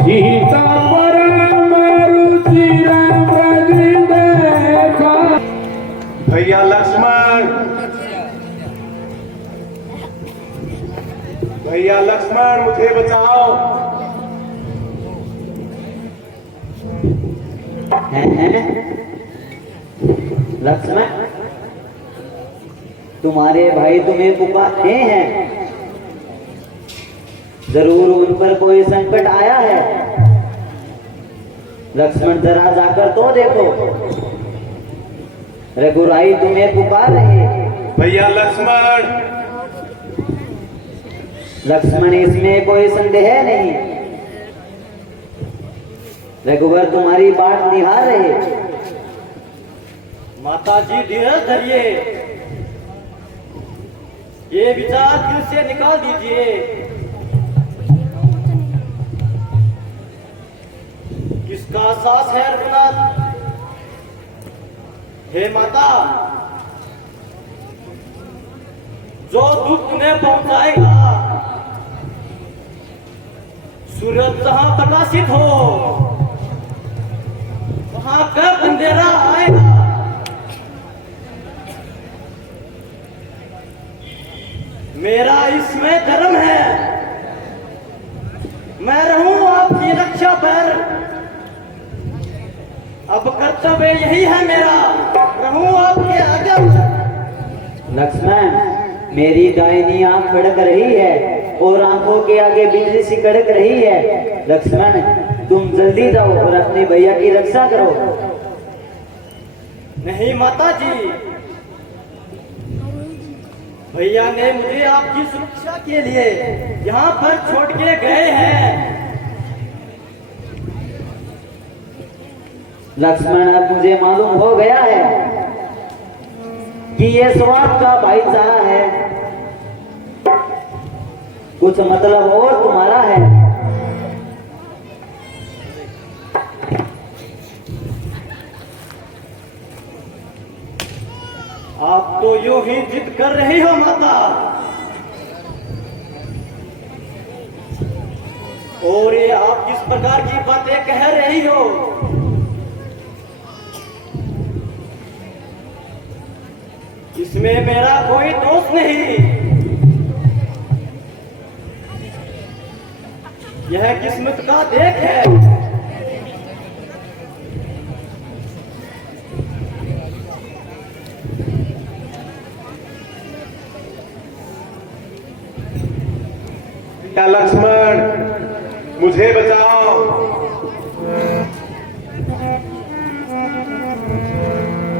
सीता परम रुचिर मृग देखा। भैया लक्ष्मण, भैया लक्ष्मण, मुझे बचाओ। हैं? लक्ष्मण, तुम्हारे भाई तुम्हें पुकारते हैं। जरूर उन पर कोई संकट आया है। लक्ष्मण जरा जाकर तो देखो, रघुराई तुम्हें पुकार रहे हैं। भैया लक्ष्मण, लक्ष्मण, इसमें कोई संदेह नहीं। रघुवर तुम्हारी बाट निहार रहे। माता जी धीरज धरिए, ये विचार दिल से निकाल दीजिए। किसका सास है रघुनाथ? हे माता, जो दुख तुम्हें पहुंचाएगा, सूरज जहां प्रकाशित हो वहां कब अंधेरा आएगा। मेरा इसमें धर्म है, मैं रहूं आपकी रक्षा पर। अब कर्तव्य यही है मेरा, रहूं आपके आगे। लक्ष्मण, मेरी दाहिनी आंख फड़क रही है और आंखों के आगे बिजली सी कड़क रही है। लक्ष्मण, तुम जल्दी जाओ और अपने भैया की रक्षा करो। नहीं माता जी, भैया ने मुझे आपकी सुरक्षा के लिए यहाँ पर छोड़ के गए हैं। लक्ष्मण, अब मुझे मालूम हो गया है कि ये स्वार्थ का भाईचारा है, कुछ मतलब और तुम्हारा है। आप तो यूं ही जिद कर रही हो माता, और ये आप किस प्रकार की बातें कह रही हो? इसमें मेरा कोई दोष नहीं। यह किस्मत का देख है। क्या लक्ष्मण, मुझे बचाओ।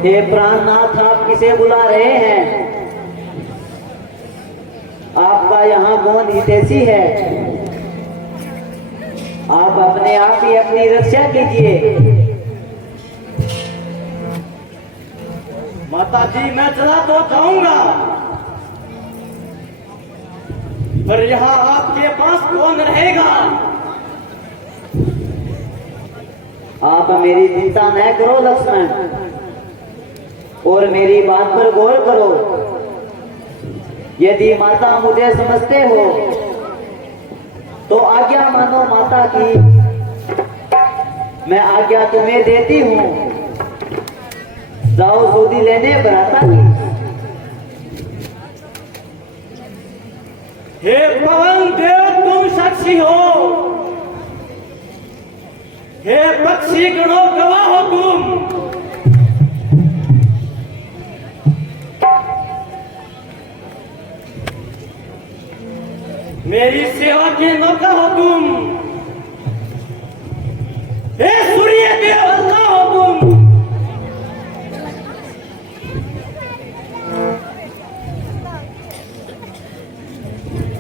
हे प्राणनाथ, आप किसे बुला रहे हैं? आपका यहाँ कौन हितैषी है? आप अपने आप ही अपनी रक्षा कीजिए। माता जी, मैं चला तो जाऊंगा, पर यहाँ आपके पास कौन रहेगा? आप मेरी चिंता न करो लक्ष्मण, और मेरी बात पर गौर करो। यदि माता मुझे समझते हो तो आज्ञा मानो माता की। मैं आज्ञा तुम्हें देती हूँ, जाओ सूदी लेने भ्राता की। हे पवन देव, तुम साक्षी हो। हे पक्षी गणों, गवाह हो तुम। मेरी सेवा के नौका हो तुम, हे सूर्य के अल्लाह हो तुम।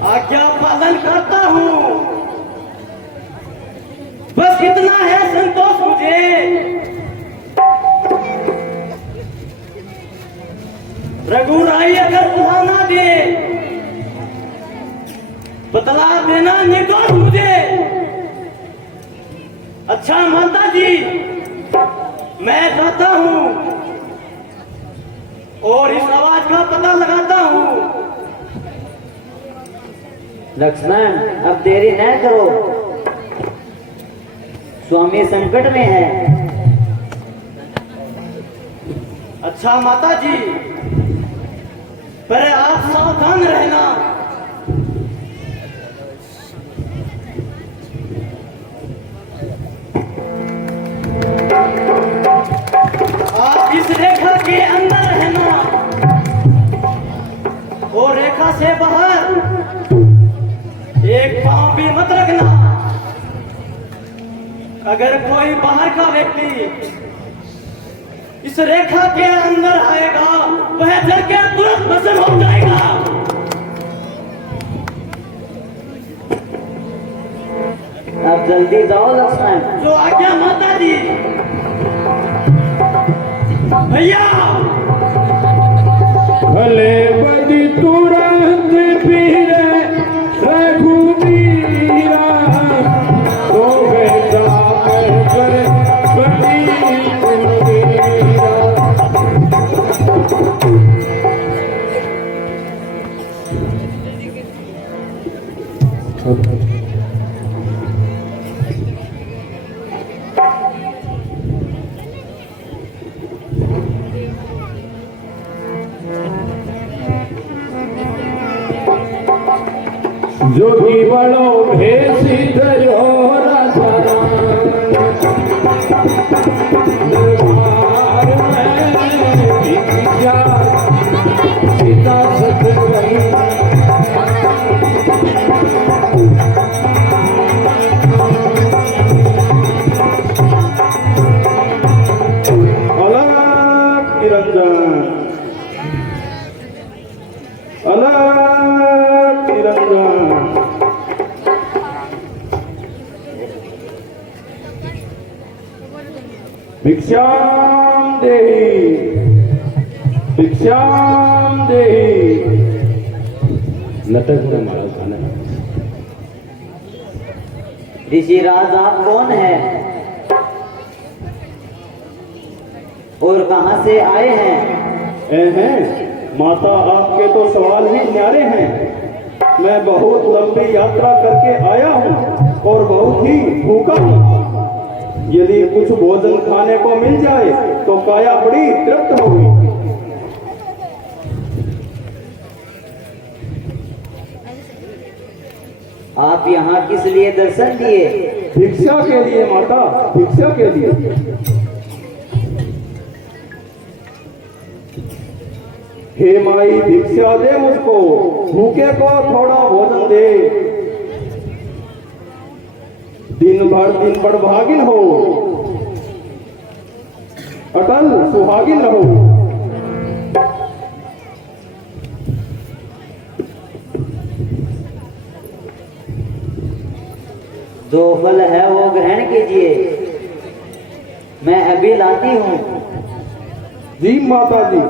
आज्ञा पालन करता हूं, बस इतना है संतोष मुझे। रघुराई अगर बुलाना दे, बतला देना निर्दोष मुझे। अच्छा माता जी, मैं गाता हूं और इस आवाज का पता लगाता हूं। लक्ष्मण, अब देरी न करो, स्वामी संकट में है। अच्छा माता जी, पर आप सावधान रहना। आप इस रेखा के अंदर रहना और रेखा से बाहर एक पांव भी मत रखना। अगर कोई बाहर का व्यक्ति इस रेखा के अंदर आएगा, वह जल के तुरंत भस्म हो जाएगा। अब जल्दी जाओ लक्ष्मण। जो आज्ञा माता जी। भैया भले बड़ी तुरंत पीरे रघुबीरा, तो बेटा कर बड़ी तुमीरा। जो दीवालो भेसी धरो राजा दरबार में भिक्षा सीता सत गई। अलग निरंजन, अलग निरंजन। भिक्षाम देहि, भिक्षाम देहि। नटक में मारा खाना। ऋषिराज, आप कौन है और कहां से आए हैं? माता, आपके तो सवाल ही न्यारे हैं। मैं बहुत लंबी यात्रा करके आया हूँ और बहुत ही भूखा हूँ। यदि कुछ भोजन खाने को मिल जाए तो काया बड़ी तृप्त होगी। आप यहाँ किस लिए दर्शन दिए? भिक्षा के लिए माता, भिक्षा के लिए। हे माई, भिक्षा दे मुझको, भूखे को थोड़ा भोजन दे। दिन भर भागिन हो, अटल सुहागिन रहो। जो फल है वो ग्रहण कीजिए, मैं अभी लाती हूँ। जी माता जी।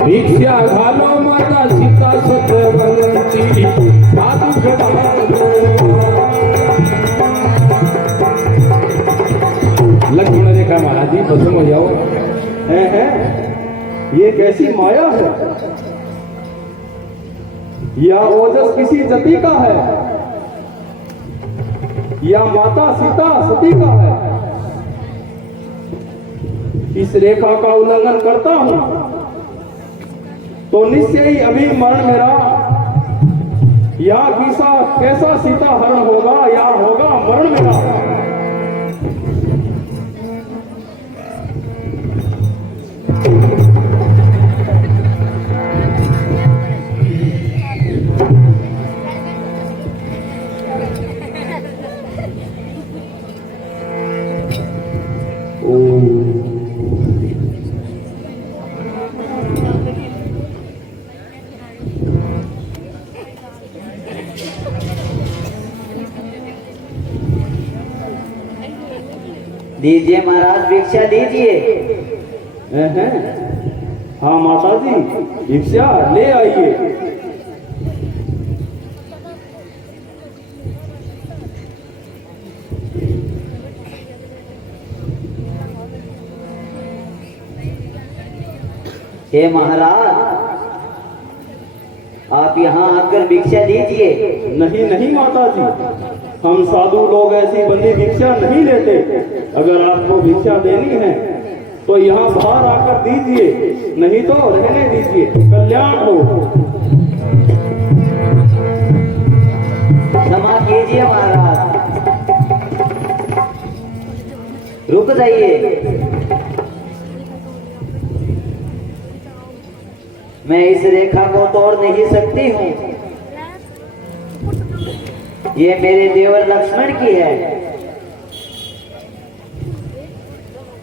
भिक्षा घालो माता सीता सत्यवंती, साधु लक्ष्मण रेखा महाराज जी, भस्म हो जाओ। है ये कैसी माया है? या ओजस किसी जति का है, या माता सीता सती का है? इस रेखा का उल्लंघन करता हूं तो निश्चय ही अभी मरण मेरा, या कैसा सीता हरण होगा, या होगा मरण मेरा। दीजिए महाराज, भिक्षा दीजिए। हाँ माता जी, भिक्षा ले आइए। हे महाराज, आप यहाँ आकर भिक्षा दीजिए। नहीं नहीं माता जी, हम साधु लोग ऐसी बंदी भिक्षा नहीं लेते। अगर आपको भिक्षा देनी है तो यहाँ बाहर आकर दीजिए, नहीं तो रहने दीजिए। कल्याण हो। क्षमा कीजिए महाराज, रुक जाइए। मैं इस रेखा को तोड़ नहीं सकती हूँ। ये मेरे देवर लक्ष्मण की है।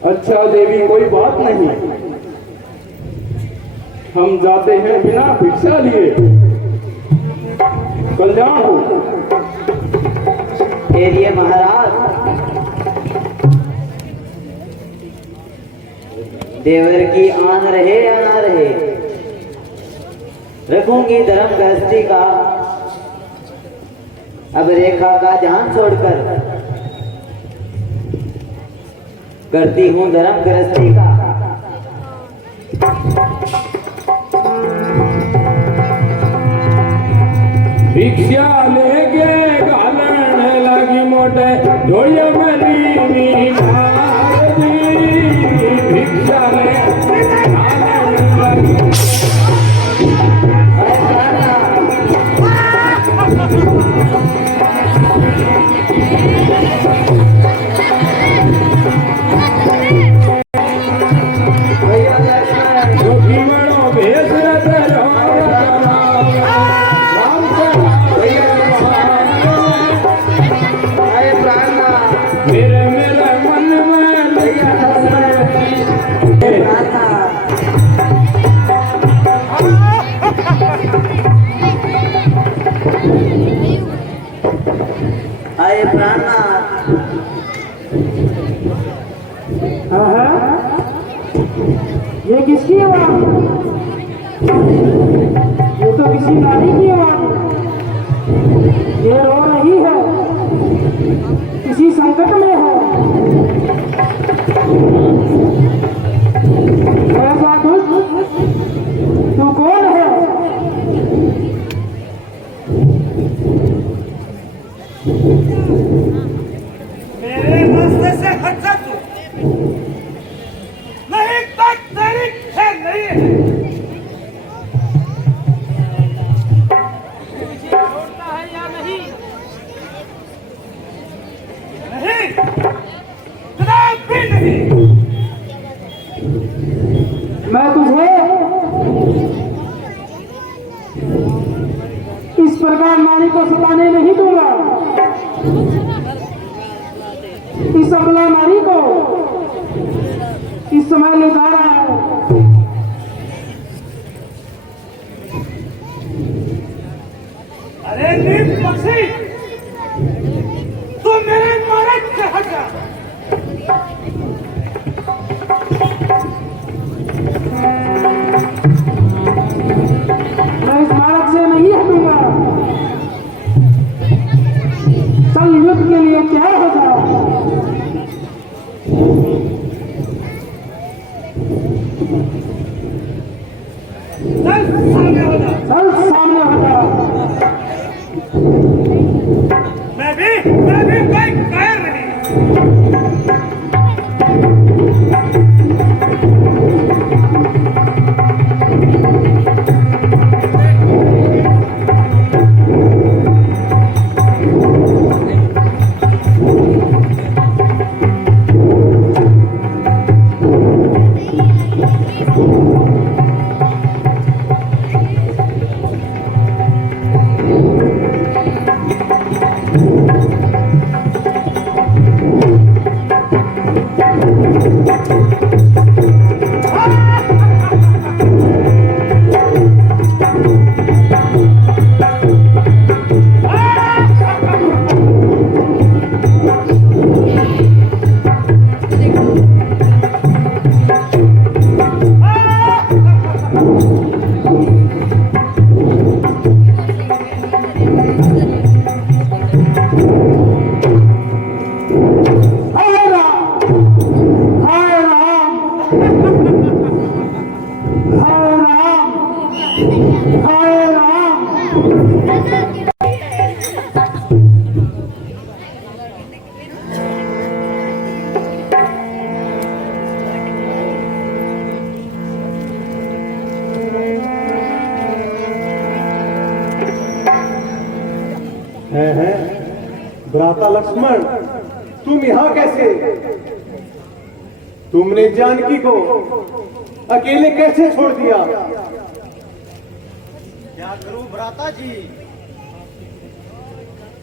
अच्छा देवी, कोई बात नहीं, हम जाते हैं बिना भिक्षा लिए। कल्याण हो। ठहरिए महाराज, देवर की आन रहे या ना रहे, रखूंगी धर्म गृहस्थी का। अब रेखा का ध्यान छोड़कर करती हूँ धर्म गृहस्थी का। भिक्षा लेके घालन लगी मोटे ढोलिया मेरी भिक्षा ले आए प्राणनाथ। ये किसकी आवाज? ये तो किसी नारी की आवाज है। ये रो रही है, किसी संकट में है। ऐसा कुछ, तू कौन है? मेरे रास्ते से हट जा तू, नहीं तो तेरी खैर नहीं है। छोड़ता है या नहीं? नहीं, जनाब भी नहीं। मैं तुझे इस प्रकार नारी को सताने नहीं दूंगा। इस अबला नारी को इस समय ले जा रहा है। अरे नीम पक्षी, तू मेरे मार्ग से हट जा। मैं इस मार्ग से नहीं हटूंगा। चल युद्ध के लिए तैयार हो जा। चल सामने हो जा। चल सामने हो जा। मैं भी कोई कायर नहीं। हाय राम, हाय राम, हाय राम, हाय राम। हैं भ्राता लक्ष्मण, तुम यहाँ कैसे? तुमने जानकी को अकेले कैसे छोड़ दिया? क्या करूं भ्राता जी,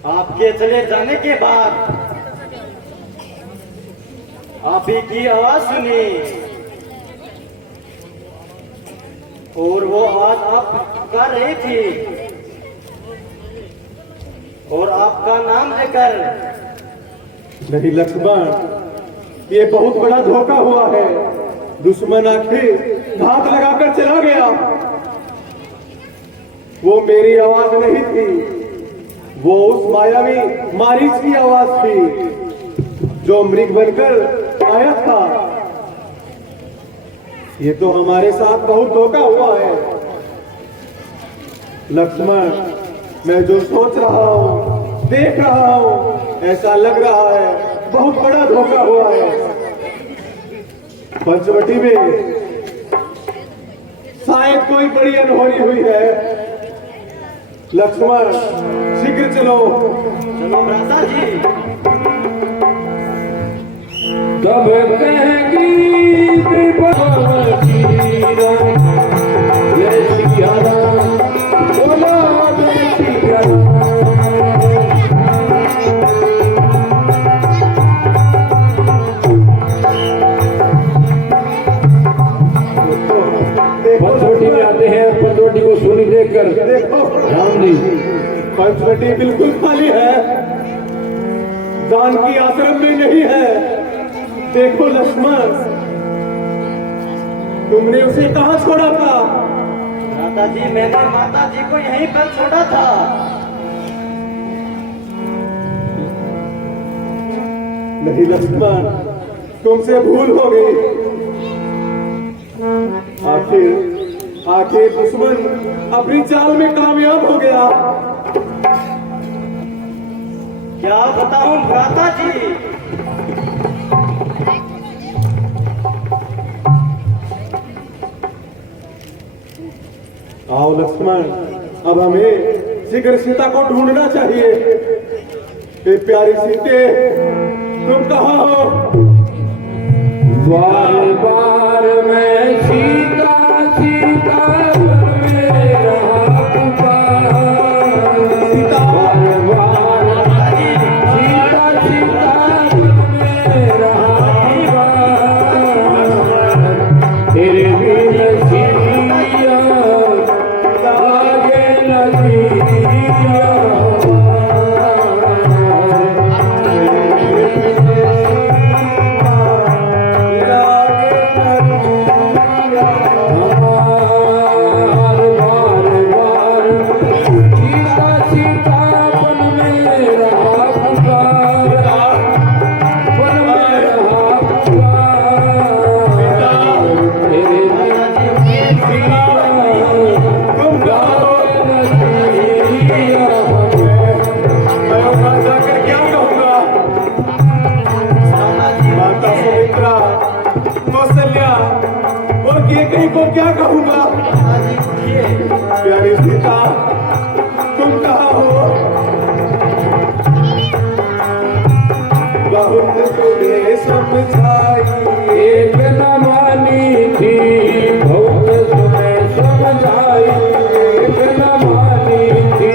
आपके चले जाने के बाद आप ही की आवाज सुनी और वो आवाज आप कर रही थी और आपका नाम लेकर। नहीं लक्ष्मण, ये बहुत बड़ा धोखा हुआ है। दुश्मन आखिर घात लगाकर चला गया। वो मेरी आवाज नहीं थी, वो उस मायावी मारीच की आवाज थी जो मृग बनकर आया था। ये तो हमारे साथ बहुत धोखा हुआ है लक्ष्मण। मैं जो सोच रहा हूँ, देख रहा हूँ, ऐसा लग रहा है बहुत बड़ा धोखा हुआ है। पंचवटी में शायद कोई बड़ी अनहोनी हुई है। लक्ष्मण शीघ्र चलो। चलो भ्राता जी। तब कहेगी भगवती जय सिया राम, बोलो जय सिया राम। पंचवटी में आते हैं, पंचवटी को सोनी देखकर देखो राम जी पंचवटी बिल्कुल खाली है, जानकी आश्रम में नहीं है। देखो लक्ष्मण, तुमने उसे कहाँ छोड़ा था? भ्राता जी, मैंने माता जी को यहीं पर छोड़ा था। नहीं लक्ष्मण, तुमसे भूल हो गई। आखिर दुश्मन अपनी चाल में कामयाब हो गया। क्या बताऊं भ्राता जी, आओ लक्ष्मण, अब हमें शीघ्र सीता को ढूंढना चाहिए। ये प्यारी सीते, तुम कहाँ हो? बार बार मैं सीता सीता में रहा पुकार। सीता, बार बार सीता सीता में रहा पुकार। तेरे बिन सिया लागे नदिया। को क्या कहूंगा? प्यारी सीता, तुम कहाँ हो? बहुत तुमने समझाई, एक न मानी थी, बहुत तुम्हें समझाई। एक न मानी थी,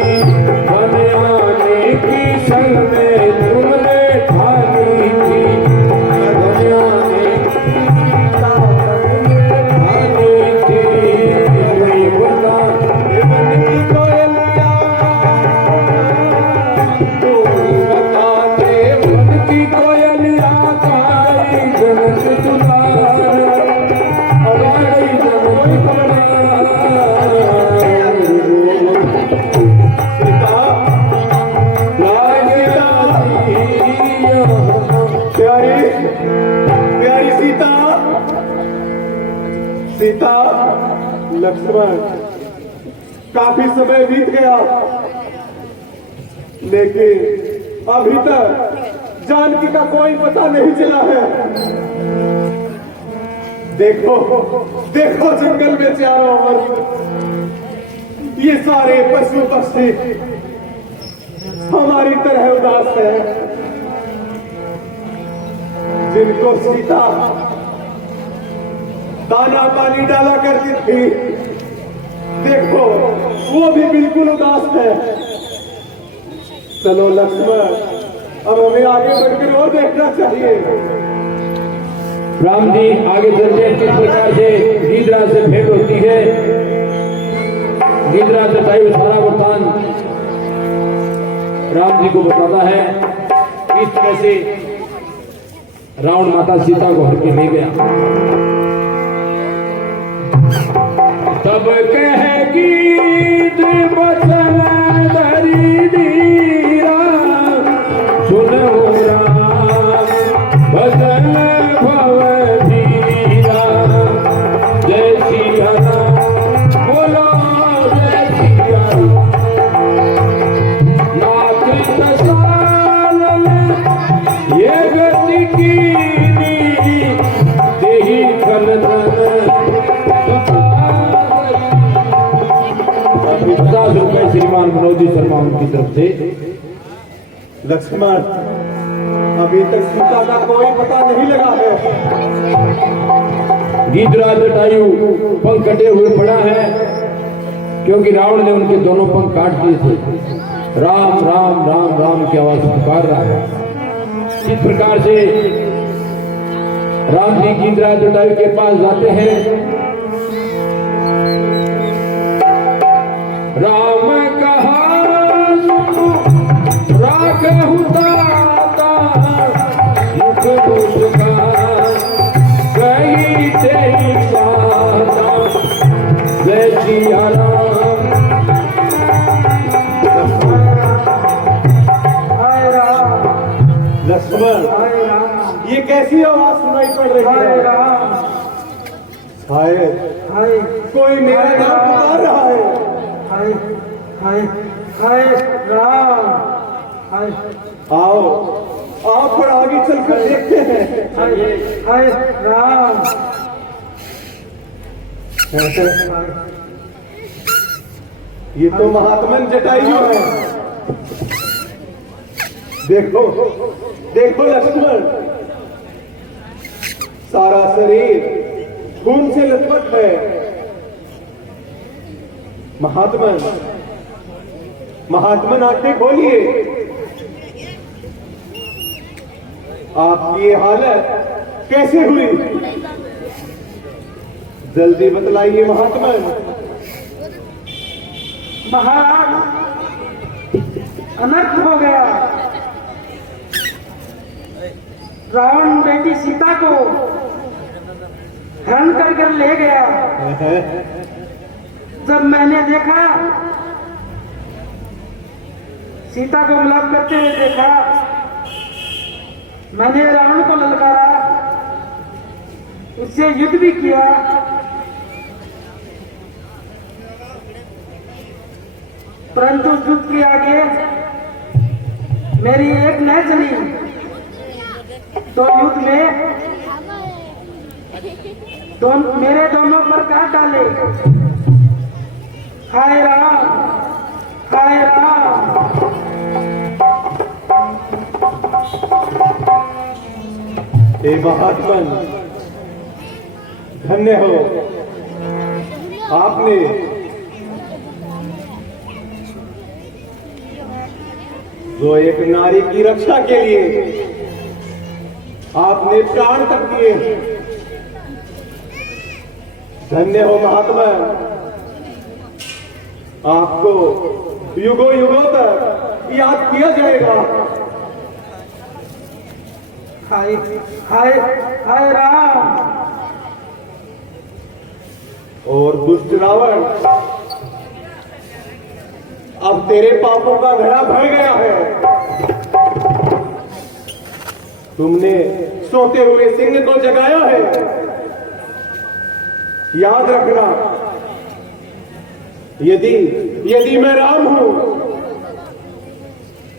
मन आने की संग में तुमने ठानी थी। मन आने ठानी थी, नहीं बता मन की कोई प्यारी सीता, सीता, लक्ष्मण, काफी समय बीत गया, लेकिन अभी तक जानकी का कोई पता नहीं चला है। देखो देखो, जंगल में चारों ओर ये सारे पशु पक्षी हमारी तरह उदास है, जिनको सीता दाना पानी डाला करती थी, देखो वो भी बिल्कुल उदास है। चलो लक्ष्मण, अब हमें आगे बढ़कर और देखना चाहिए। राम जी आगे चलते हैं। किस प्रकार से गिरिराज से भेंट होती है, गिरिराज जटायु सारा वृत्तांत राम जी को बताता है। इस तरह से रावण माता सीता को हर के ले गया। तब कहेगी वचन धरी धीरा, सुनो राम भजन भव धीरा। जय सिया राम, बोलो जय सिया राम। नाथ दशानन ये गति कीनी, देहि खल धन 50 रुपए श्रीमान मनोज जी शर्मा उनकी तरफ से। लक्ष्मण, अभी तक सीता का कोई पता नहीं लगा है। गिरिराज जटायु पंख कटे हुए पड़ा है, क्योंकि रावण ने उनके दोनों पंख काट दिए थे। राम राम राम राम की आवाज पुकार रहा है। इस प्रकार से राम जी गिरिराज जटायु के पास जाते हैं। राम कहा राखहु दाता, मुख मुस्कान कही तेरी साता। जय सिया राम। लक्ष्मण, ये कैसी आवाज सुनाई पड़ रही है? शायद कोई मेरा नाम पुकार रहा है। हाय हाय हाय राम, हाय आओ आप पर आगे चलकर देखते हैं। हाय हाय राम। ये तो महात्मन जटायु है। देखो देखो लक्ष्मण, सारा शरीर खून से लथपथ है। महात्मन, महात्मन आंखें खोलिए। आपकी ये हालत कैसे हुई? जल्दी बतलाइए महात्मन। महाराज, अनर्थ हो गया। रावण बेटी सीता को हरण कर ले गया। जब मैंने देखा, सीता को मिलाप करते हुए देखा, मैंने रावण को ललकारा, उससे युद्ध भी किया। परंतु युद्ध के आगे मेरी एक न चली, तो युद्ध में मेरे दोनों पर काट डाले। हाय राम, हाय राम। हे महात्मन, धन्य हो आपने जो एक नारी की रक्षा के लिए आपने प्राण तक दिए। धन्य हो महात्मन, आपको युगों युगों तक याद किया जाएगा। हाय हाय हाय राम। और दुष्ट रावण, अब तेरे पापों का घड़ा भर गया है। तुमने सोते हुए सिंह को जगाया है। याद रखना, यदि यदि मैं राम हूं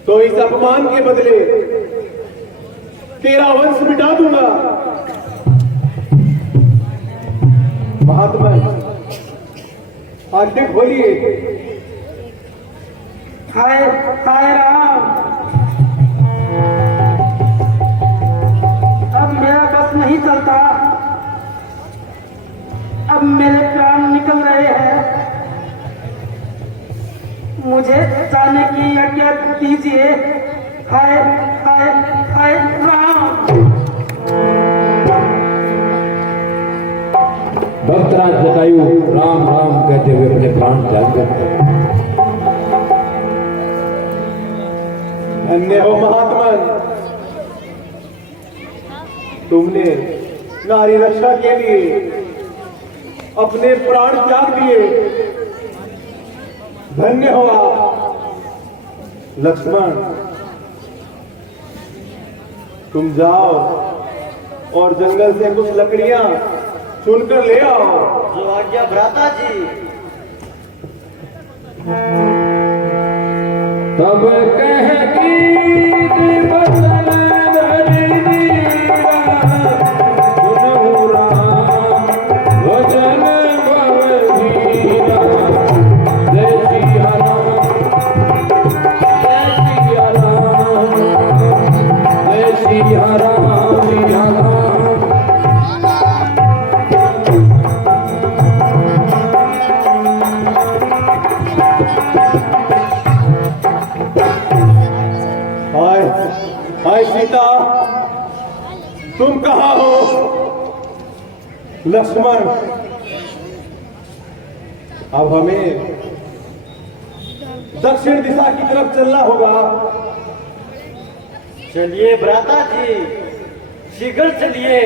तो इस अपमान के बदले तेरा वंश मिटा दूंगा। महात्मा आज्ञा खोलिए। हाय हाय राम, अब मेरा बस नहीं चलता, अब मेरे प्राण निकल रहे हैं, मुझे जाने की आज्ञा दीजिए। हाय हाय हाय राम। भक्तराज जटायु राम राम कहते हुए अपने प्राण त्याग देते हैं। धन्य हो महात्मा, तुमने नारी रक्षा के लिए अपने प्राण त्याग दिए। धन्य हो आप। लक्ष्मण, तुम जाओ और जंगल से कुछ लकड़ियां चुनकर ले आओ। जो आज्ञा भ्राता जी। तब कहती बदन धरी नीरा, सुनहु राम वचन भवधीरा। जय सिया राम, जय सिया राम, जय सिया राम, सिया राम। हाय हाय सीता, तुम कहाँ हो? लक्ष्मण, अब हमें दक्षिण दिशा की तरफ चलना होगा। चलिए भ्राता जी, शीघ्र चलिए।